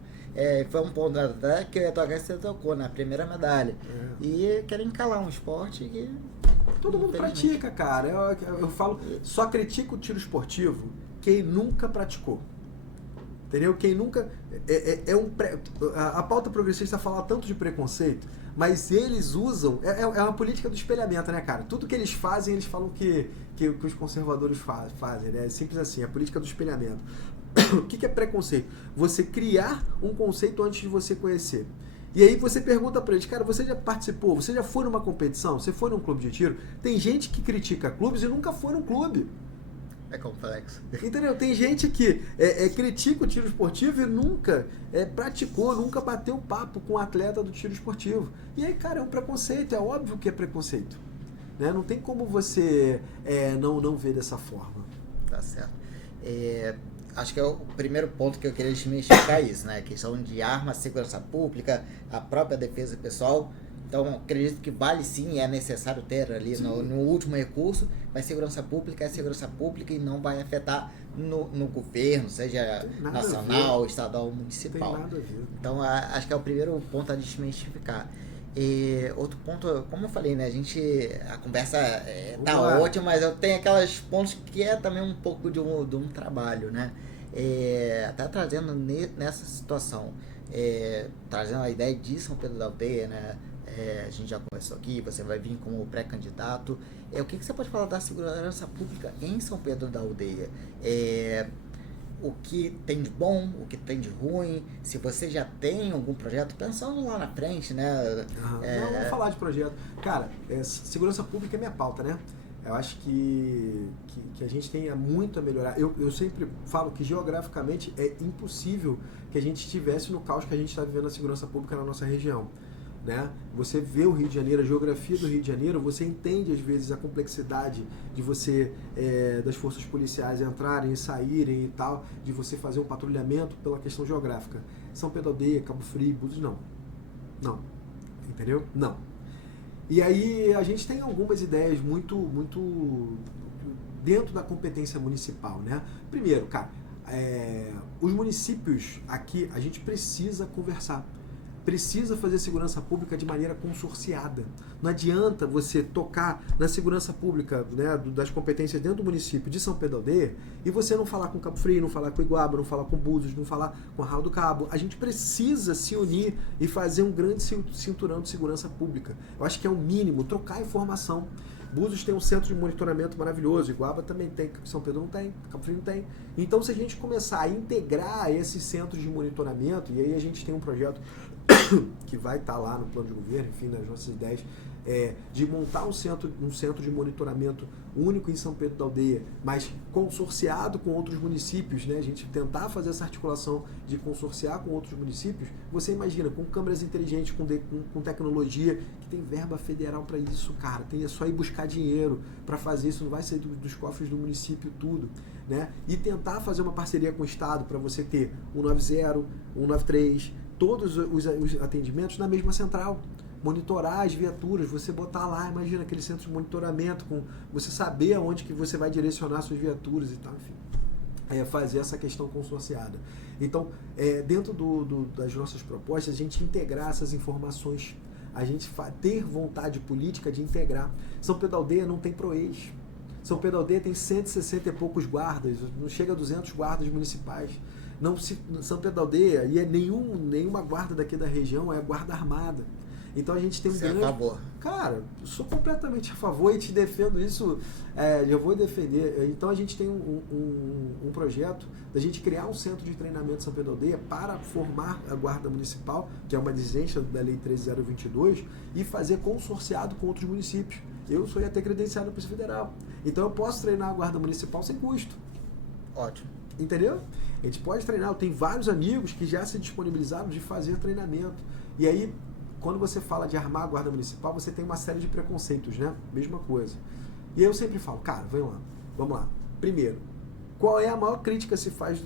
Foi um ponto até que o Eto'o você tocou na primeira medalha. E querem calar um esporte que... Todo mundo pratica, cara. Eu falo, só critica o tiro esportivo quem nunca praticou. Entendeu? Quem nunca... A pauta progressista fala tanto de preconceito, mas eles usam... É uma política do espelhamento, né, cara? Tudo que eles fazem, eles falam que os conservadores fazem, né? É simples assim, a política do espelhamento. O que é preconceito? Você criar um conceito antes de você conhecer. E aí você pergunta pra eles, cara, você já participou? Você já foi numa competição? Você foi num clube de tiro? Tem gente que critica clubes e nunca foi num clube. É complexo. Entendeu? Tem gente que critica o tiro esportivo e nunca praticou, nunca bateu papo com um atleta do tiro esportivo. E aí, cara, é um preconceito, é óbvio que é preconceito. Né? Não tem como você não ver dessa forma. Tá certo. Acho que é o primeiro ponto que eu queria desmistificar isso, né? A questão de arma, segurança pública, a própria defesa pessoal. Então, acredito que vale sim, é necessário ter ali no último recurso, mas segurança pública é segurança pública e não vai afetar no governo, seja nacional, estadual ou municipal. Tem nada a ver. Então, acho que é o primeiro ponto a desmistificar. Outro ponto, como eu falei, né? A conversa tá ótima, mas eu tenho aqueles pontos que é também um pouco de um trabalho, né? Até trazendo nessa situação, trazendo a ideia de São Pedro da Aldeia, né? A gente já conversou aqui, você vai vir como pré-candidato. O que você pode falar da segurança pública em São Pedro da Aldeia? O que tem de bom, o que tem de ruim, se você já tem algum projeto, pensando lá na frente, né? Não, vamos falar de projeto. Cara, segurança pública é minha pauta, né? Eu acho que a gente tem muito a melhorar. Eu sempre falo que geograficamente é impossível que a gente estivesse no caos que a gente está vivendo na segurança pública na nossa região. Né? Você vê o Rio de Janeiro, a geografia do Rio de Janeiro, você entende às vezes a complexidade de você, das forças policiais entrarem e saírem e tal, de você fazer um patrulhamento pela questão geográfica. São Pedro da Aldeia, Cabo Frio, Búzios, não. Entendeu? Não. E aí a gente tem algumas ideias muito dentro da competência municipal, né? Primeiro, cara, os municípios aqui, a gente precisa conversar. Precisa fazer segurança pública de maneira consorciada. Não adianta você tocar na segurança pública, né, das competências dentro do município de São Pedro da Aldeia e você não falar com Cabo Frio, não falar com Iguaba, não falar com Búzios, não falar com Arraial do Cabo. A gente precisa se unir e fazer um grande cinturão de segurança pública. Eu acho que é o mínimo, trocar informação. Búzios tem um centro de monitoramento maravilhoso, Iguaba também tem, São Pedro não tem, Cabo Frio não tem. Então, se a gente começar a integrar esses centros de monitoramento, e aí a gente tem um projeto que vai estar lá no plano de governo, enfim, nas nossas ideias, de montar um centro de monitoramento único em São Pedro da Aldeia, mas consorciado com outros municípios, né? A gente tentar fazer essa articulação de consorciar com outros municípios. Você imagina, com câmeras inteligentes, com tecnologia, que tem verba federal para isso, cara. É só ir buscar dinheiro para fazer isso, não vai sair dos cofres do município tudo, né? E tentar fazer uma parceria com o Estado para você ter 190, 193, todos os atendimentos na mesma central. monitorar as viaturas, você botar lá, imagina aquele centro de monitoramento, com você saber aonde que você vai direcionar suas viaturas e tal, enfim. Fazer essa questão consorciada. Então, dentro das nossas propostas, a gente integrar essas informações, a gente ter vontade política de integrar. São Pedro da Aldeia não tem PROES. São Pedro da Aldeia tem 160 e poucos guardas, não chega a 200 guardas municipais. São Pedro da Aldeia, e nenhuma guarda daqui da região é guarda armada. Então a gente tem um grande... Você é a favor? Cara, eu sou completamente a favor e te defendo isso, já vou defender. Então a gente tem um projeto da gente criar um centro de treinamento em São Pedro da Aldeia para formar a guarda municipal, que é uma exigência da Lei 13022, e fazer consorciado com outros municípios. Eu sou até credenciado na Polícia Federal. Então eu posso treinar a guarda municipal sem custo. Ótimo. Entendeu? A gente pode treinar. Eu tenho vários amigos que já se disponibilizaram de fazer treinamento. E aí, quando você fala de armar a guarda municipal, você tem uma série de preconceitos, né? Mesma coisa. E aí eu sempre falo, cara, vamos lá. Primeiro, qual é a maior crítica que se faz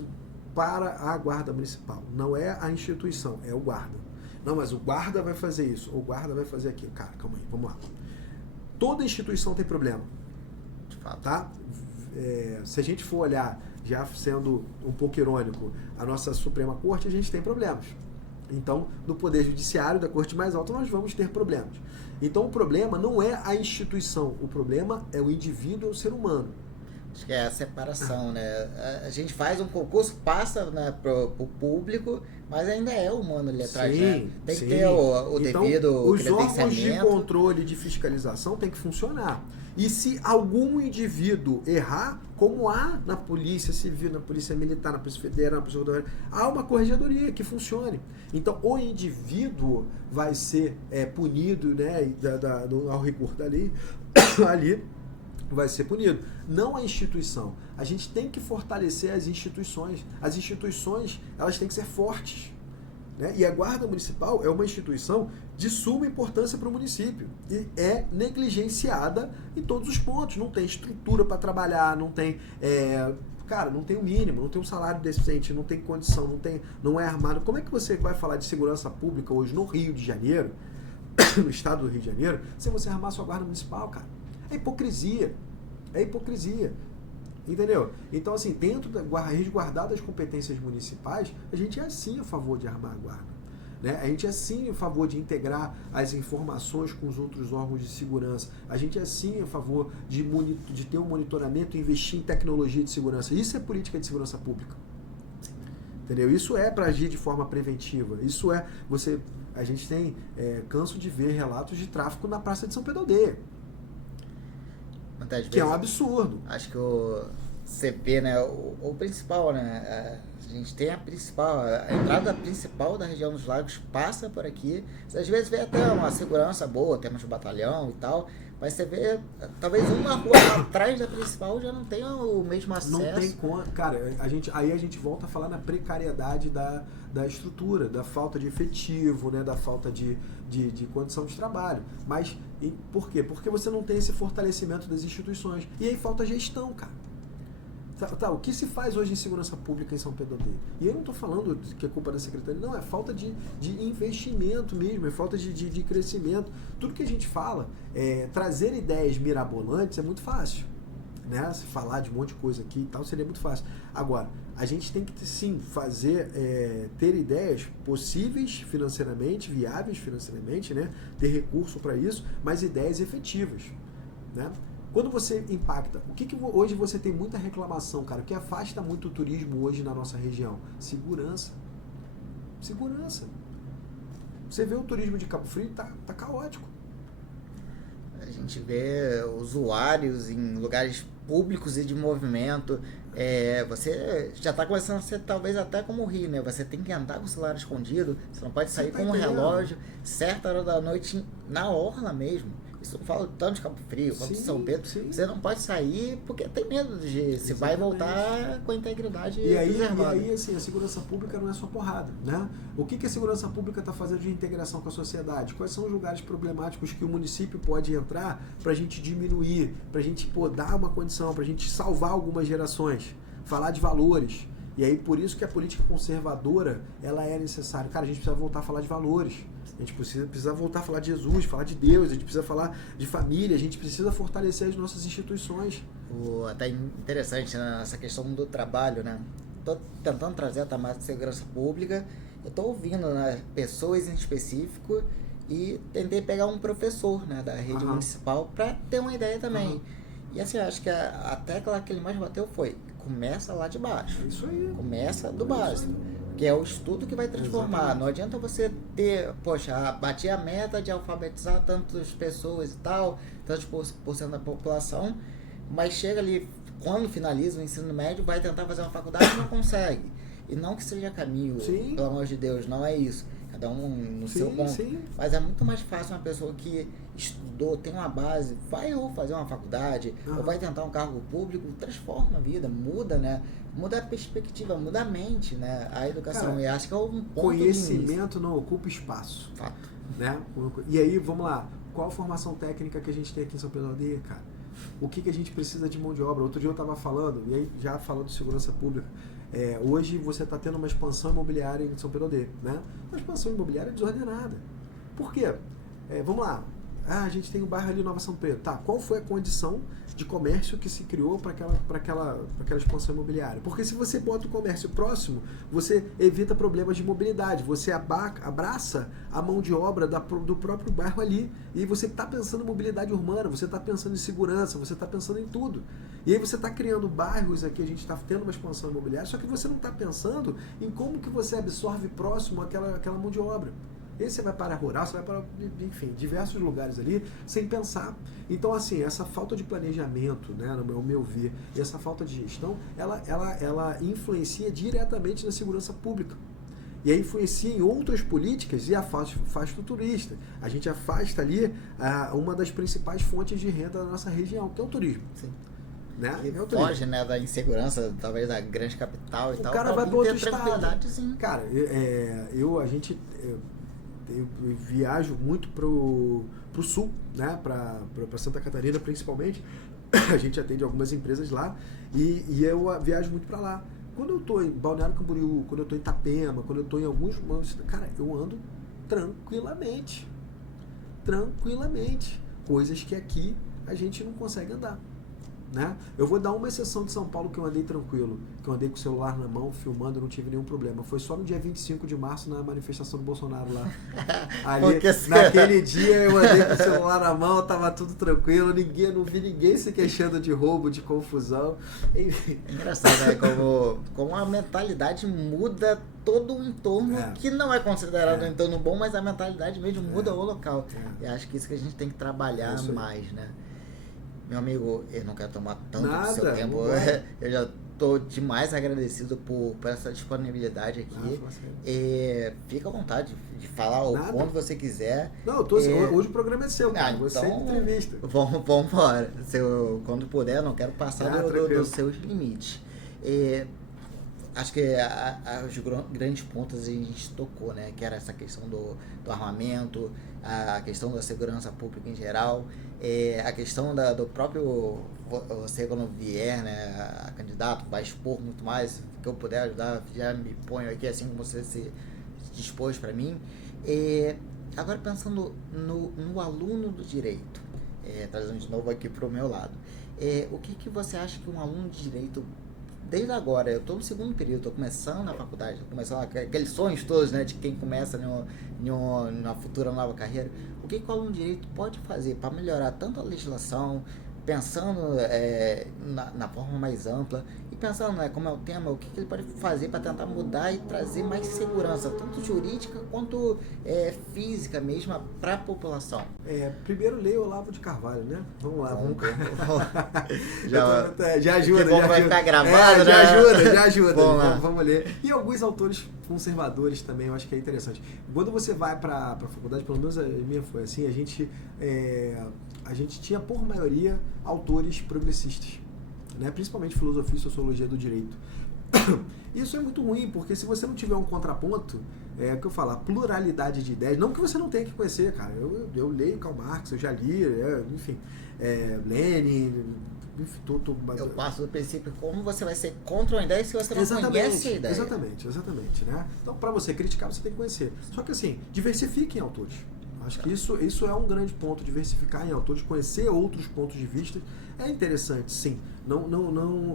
para a guarda municipal? Não é a instituição, é o guarda. Não, mas o guarda vai fazer isso, o guarda vai fazer aquilo. Cara, calma aí, vamos lá. Toda instituição tem problema. De fato. Tá? Se a gente for olhar, já sendo um pouco irônico, a nossa Suprema Corte, a gente tem problemas. Então, no Poder Judiciário da Corte mais Alta, nós vamos ter problemas. Então, o problema não é a instituição, o problema é o indivíduo, é o ser humano. Acho que é a separação, né? A gente faz um concurso, passa, né, pro público, mas ainda é humano ali atrás, sim, né? Tem sim. que ter o então, devido os credenciamento. órgãos de controle de fiscalização têm que funcionar. E se algum indivíduo errar, como há na Polícia Civil, na Polícia Militar, na Polícia Federal, na Polícia Rodoviária, há uma corregedoria que funcione. Então, o indivíduo vai ser punido, né, ao recurso da lei, ali vai ser punido. Não a instituição. A gente tem que fortalecer as instituições. As instituições, elas têm que ser fortes. Né? E a Guarda Municipal é uma instituição de suma importância para o município. E é negligenciada em todos os pontos. Não tem estrutura para trabalhar, não tem... não tem o mínimo, não tem um salário decente, não tem condição, não é armado. Como é que você vai falar de segurança pública hoje no Rio de Janeiro, no estado do Rio de Janeiro, se você armar sua Guarda Municipal, cara? É hipocrisia. É hipocrisia. Entendeu? Então, assim, dentro da resguardar das competências municipais, a gente é sim a favor de armar a guarda. Né? A gente é sim a favor de integrar as informações com os outros órgãos de segurança. A gente é sim a favor de ter um monitoramento e investir em tecnologia de segurança. Isso é política de segurança pública. Entendeu? Isso é para agir de forma preventiva. Isso é... A gente tem... canso de ver relatos de tráfico na Praça de São Pedro da Aldeia. Que é um absurdo. Acho que o CP, né, o principal, né, a gente tem a entrada principal da região dos lagos passa por aqui. Às vezes vê até uma segurança boa, temos um batalhão e tal, mas você vê, talvez uma rua atrás da principal já não tenha o mesmo acesso. Não tem como, cara, aí a gente volta a falar na precariedade da estrutura, da falta de efetivo, né, da falta de condição de trabalho. Mas por quê? Porque você não tem esse fortalecimento das instituições. E aí falta gestão, cara. Tá, o que se faz hoje em segurança pública em São Pedro da Aldeia? E eu não estou falando que é culpa da secretaria, não, é falta de investimento mesmo, é falta de crescimento. Tudo que a gente fala, trazer ideias mirabolantes é muito fácil. Né? Se falar de um monte de coisa aqui e tal, seria muito fácil. Agora, a gente tem que sim ter ideias possíveis financeiramente, viáveis financeiramente, né? Ter recurso para isso, mas ideias efetivas. Né? Quando você impacta, o que hoje você tem muita reclamação, cara, o que afasta muito o turismo hoje na nossa região? Segurança. Segurança. Você vê o turismo de Cabo Frio, tá caótico. A gente vê usuários em lugares públicos e de movimento. Você já está começando a ser talvez até como o Rio, né? Você tem que andar com o celular escondido, você não pode sair com um relógio, certa hora da noite, na orla mesmo. Isso eu falo tanto de Cabo Frio quanto de São Pedro. Sim. Você não pode sair porque tem medo de se vai voltar com a integridade preservada. E aí, assim, a segurança pública não é só porrada, né? O que a segurança pública está fazendo de integração com a sociedade? Quais são os lugares problemáticos que o município pode entrar para a gente diminuir, para a gente dar uma condição, para a gente salvar algumas gerações? Falar de valores. E aí, por isso que a política conservadora, ela é necessária. Cara, a gente precisa voltar a falar de valores. A gente precisa voltar a falar de Jesus, falar de Deus, a gente precisa falar de família, a gente precisa fortalecer as nossas instituições. Até interessante, né, essa questão do trabalho, né? Tô tentando trazer a temática de segurança pública, eu tô ouvindo, né, pessoas em específico e tentei pegar um professor, né, da rede municipal para ter uma ideia também. E assim, acho que a tecla que ele mais bateu foi: começa lá de baixo. É isso aí. Começa do básico. Que é o estudo que vai transformar. Exatamente. Não adianta você ter, bati a meta de alfabetizar tantas pessoas e tal, tantos por cento da população, mas chega ali, quando finaliza o ensino médio, vai tentar fazer uma faculdade e não consegue. E não que seja caminho, sim, pelo amor de Deus, não é isso. Cada um no seu ponto. Sim. Mas é muito mais fácil uma pessoa que estudou, tem uma base, vai ou fazer uma faculdade, ou vai tentar um cargo público, transforma a vida, muda, né? Muda a perspectiva, muda a mente, né? A educação. Cara, e acho que é um ponto. Conhecimento não ocupa espaço. Fato. Né? E aí, vamos lá. Qual a formação técnica que a gente tem aqui em São Pedro da Aldeia, cara? O que a gente precisa de mão de obra? Outro dia eu estava falando, e aí já falando de segurança pública, hoje você está tendo uma expansão imobiliária em São Pedro da Aldeia, né? Uma expansão imobiliária desordenada. Por quê? Vamos lá. A gente tem um bairro ali, Nova São Pedro. Tá, qual foi a condição de comércio que se criou para aquela expansão imobiliária? Porque se você bota o comércio próximo, você evita problemas de mobilidade, você abraça a mão de obra do próprio bairro ali, e você está pensando em mobilidade urbana, você está pensando em segurança, você está pensando em tudo. E aí você está criando bairros aqui, a gente está tendo uma expansão imobiliária, só que você não está pensando em como que você absorve próximo aquela mão de obra. E você vai para a rural, você vai para, enfim, diversos lugares ali, sem pensar. Então, assim, essa falta de planejamento, né, no meu ver, e essa falta de gestão, ela influencia diretamente na segurança pública. E aí influencia em outras políticas e afasta o turista. A gente afasta ali uma das principais fontes de renda da nossa região, que é o turismo. Sim. Né? E foge, né, da insegurança, talvez da grande capital e tal. O cara vai para outro estado. Sim. Cara, eu viajo muito pro sul, né, pra Santa Catarina principalmente. A gente atende algumas empresas lá e eu viajo muito para lá. Quando eu tô em Balneário Camboriú, quando eu tô em Itapema, quando eu tô em alguns... Cara, eu ando tranquilamente. Coisas que aqui a gente não consegue andar. Né? Eu vou dar uma exceção de São Paulo que eu andei tranquilo, que eu andei com o celular na mão, filmando, não tive nenhum problema. Foi só no dia 25 de março, na manifestação do Bolsonaro lá. Ali, naquele dia eu andei com o celular na mão, tava tudo tranquilo, não vi ninguém se queixando de roubo, de confusão. Enfim. É engraçado, né? Como a mentalidade muda todo o entorno, que não é considerado um entorno bom, mas a mentalidade mesmo muda o local. E acho que isso que a a gente tem que trabalhar mais, né? Meu amigo, eu não quero tomar tanto do seu tempo. Eu já estou demais agradecido por essa disponibilidade aqui. Fica à vontade de falar quando você quiser. Não, hoje o programa é seu, cara. Você então, entrevista. Vamos embora. Quando puder, não quero passar dos seus limites. Acho que os grandes pontos a gente tocou, né? Que era essa questão do armamento, a questão da segurança pública em geral, a questão do próprio, você quando vier, né, a candidato, vai expor muito mais, que eu puder ajudar, já me ponho aqui assim como você se dispôs para mim. Agora pensando no aluno do direito, trazendo de novo aqui para o meu lado, o que você acha que um aluno de direito, desde agora, eu estou no segundo período, estou começando na faculdade, estou começando aqueles sonhos todos, né, de quem começa numa futura nova carreira, o que o aluno de direito pode fazer para melhorar tanto a legislação, pensando na forma mais ampla e pensando, né, como é o tema, o que ele pode fazer para tentar mudar e trazer mais segurança, tanto jurídica quanto física mesmo, para a população? Primeiro leia Olavo de Carvalho, né? Vamos lá. Já ajuda. Que bom vai ficar gravado, né? Já ajuda. Vamos ler. E alguns autores conservadores também, eu acho que é interessante. Quando você vai para a faculdade, pelo menos a minha foi assim, a gente tinha, por maioria, autores progressistas, né? Principalmente filosofia e sociologia do direito. Isso é muito ruim, porque se você não tiver um contraponto, o que eu falo, a pluralidade de ideias, não que você não tenha que conhecer, cara, eu leio Karl Marx, eu já li, enfim, Lenin, Eu passo do princípio como você vai ser contra uma ideia se você não conhece a ideia. Exatamente, né? Então, para você criticar, você tem que conhecer. Só que assim, diversifique em autores. Acho que isso é um grande ponto, diversificar em autores, conhecer outros pontos de vista. É interessante, sim.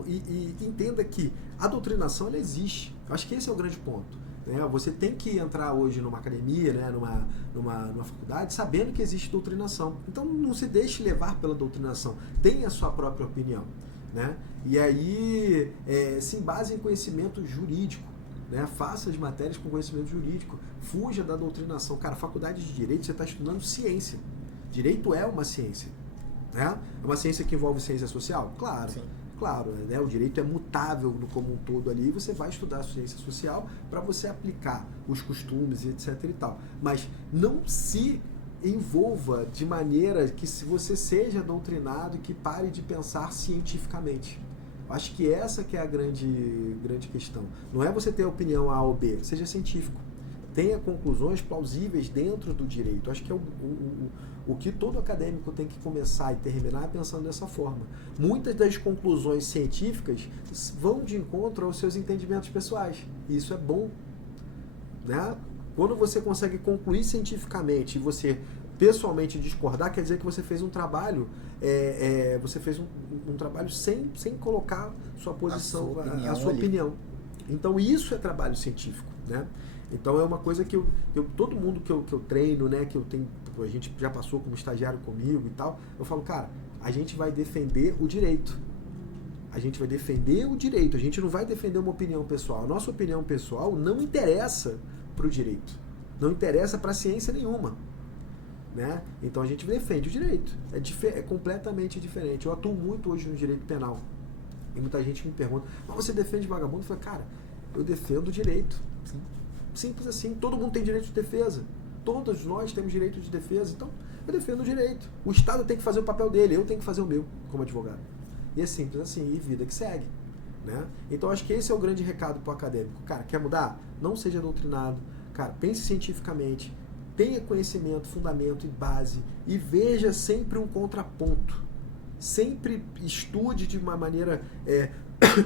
E entenda que a doutrinação, ela existe. Acho que esse é o grande ponto. Né? Você tem que entrar hoje numa academia, né? numa faculdade, sabendo que existe doutrinação. Então, não se deixe levar pela doutrinação. Tenha a sua própria opinião. Né? E aí, se embase em conhecimento jurídico. Né? Faça as matérias com conhecimento jurídico. Fuja da doutrinação. Cara, faculdade de Direito, você está estudando ciência. Direito é uma ciência. Né? É uma ciência que envolve ciência social? Claro. Sim. Claro, né? O direito é mutável como um todo ali. Você vai estudar a ciência social para você aplicar os costumes e etc e tal. Mas não se envolva de maneira que se você seja doutrinado e que pare de pensar cientificamente. Acho que essa que é a grande questão. Não é você ter a opinião A ou B, seja científico. Tenha conclusões plausíveis dentro do direito. Acho que é o que todo acadêmico tem que começar e terminar pensando dessa forma. Muitas das conclusões científicas vão de encontro aos seus entendimentos pessoais. E isso é bom. Né? Quando você consegue concluir cientificamente e você pessoalmente discordar, quer dizer que você fez um trabalho, você fez um trabalho sem colocar sua posição, a sua opinião. Então isso é trabalho científico, né? Então é uma coisa que todo mundo que eu treino, né, que eu tenho, a gente já passou como estagiário comigo e tal, eu falo, cara, a gente vai defender o direito. A gente vai defender o direito, a gente não vai defender uma opinião pessoal. A nossa opinião pessoal não interessa para o direito, não interessa para ciência nenhuma. Né? Então a gente defende o direito. É completamente diferente. Eu atuo muito hoje no direito penal. E muita gente me pergunta, mas você defende vagabundo? Eu falo, cara, eu defendo o direito. Sim. Simples assim. Todo mundo tem direito de defesa. Todos nós temos direito de defesa. Então, eu defendo o direito. O Estado tem que fazer o papel dele, eu tenho que fazer o meu como advogado. E é simples assim, e vida que segue. Né? Então, acho que esse é o grande recado para o acadêmico. Cara, quer mudar? Não seja doutrinado. Cara, pense cientificamente. Tenha conhecimento, fundamento e base e veja sempre um contraponto. Sempre estude de uma maneira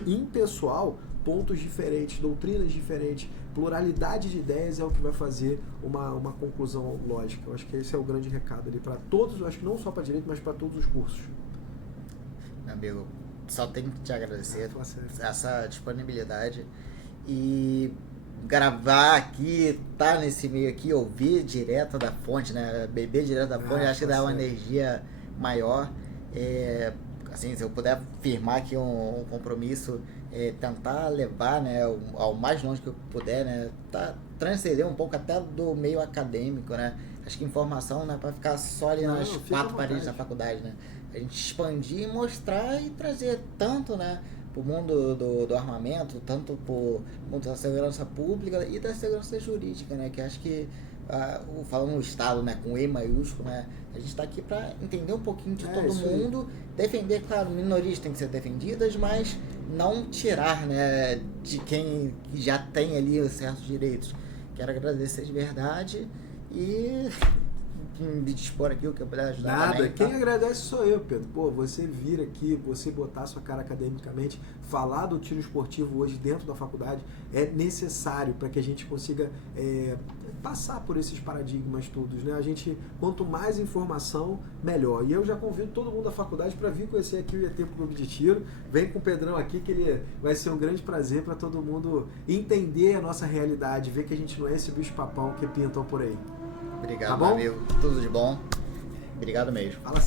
impessoal pontos diferentes, doutrinas diferentes, pluralidade de ideias é o que vai fazer uma conclusão lógica. Eu acho que esse é o grande recado ali para todos, eu acho que não só para direito, mas para todos os cursos. Meu amigo, só tenho que te agradecer essa disponibilidade e gravar aqui, tá nesse meio aqui, ouvir direto da fonte, né? Beber direto da fonte, acho que dá uma energia maior. Assim, se eu puder firmar aqui um compromisso, tentar levar, né, ao mais longe que eu puder, né? Transcender um pouco até do meio acadêmico, né? Acho que informação não é para ficar só ali nas quatro paredes da faculdade, né? A gente expandir, mostrar e trazer tanto, né, para o mundo do armamento, tanto para o mundo da segurança pública e da segurança jurídica, né? Que acho que, falando no Estado, né, com E maiúsculo, né, a gente está aqui para entender um pouquinho de todo mundo, defender, claro, minorias têm que ser defendidas, mas não tirar, né, de quem já tem ali certos direitos. Quero agradecer de verdade e me dispor aqui o que eu puder ajudar. Nada, também, quem agradece sou eu, Pedro. Pô, você vir aqui, você botar sua cara academicamente, falar do tiro esportivo hoje dentro da faculdade é necessário para que a gente consiga passar por esses paradigmas todos, né? A gente, quanto mais informação, melhor. E eu já convido todo mundo da faculdade para vir conhecer aqui o IET Clube de Tiro. Vem com o Pedrão aqui, que ele vai ser um grande prazer para todo mundo entender a nossa realidade, ver que a gente não é esse bicho-papão que pintam por aí. Obrigado, tá bom? meu amigo. Tudo de bom. Obrigado mesmo. Fala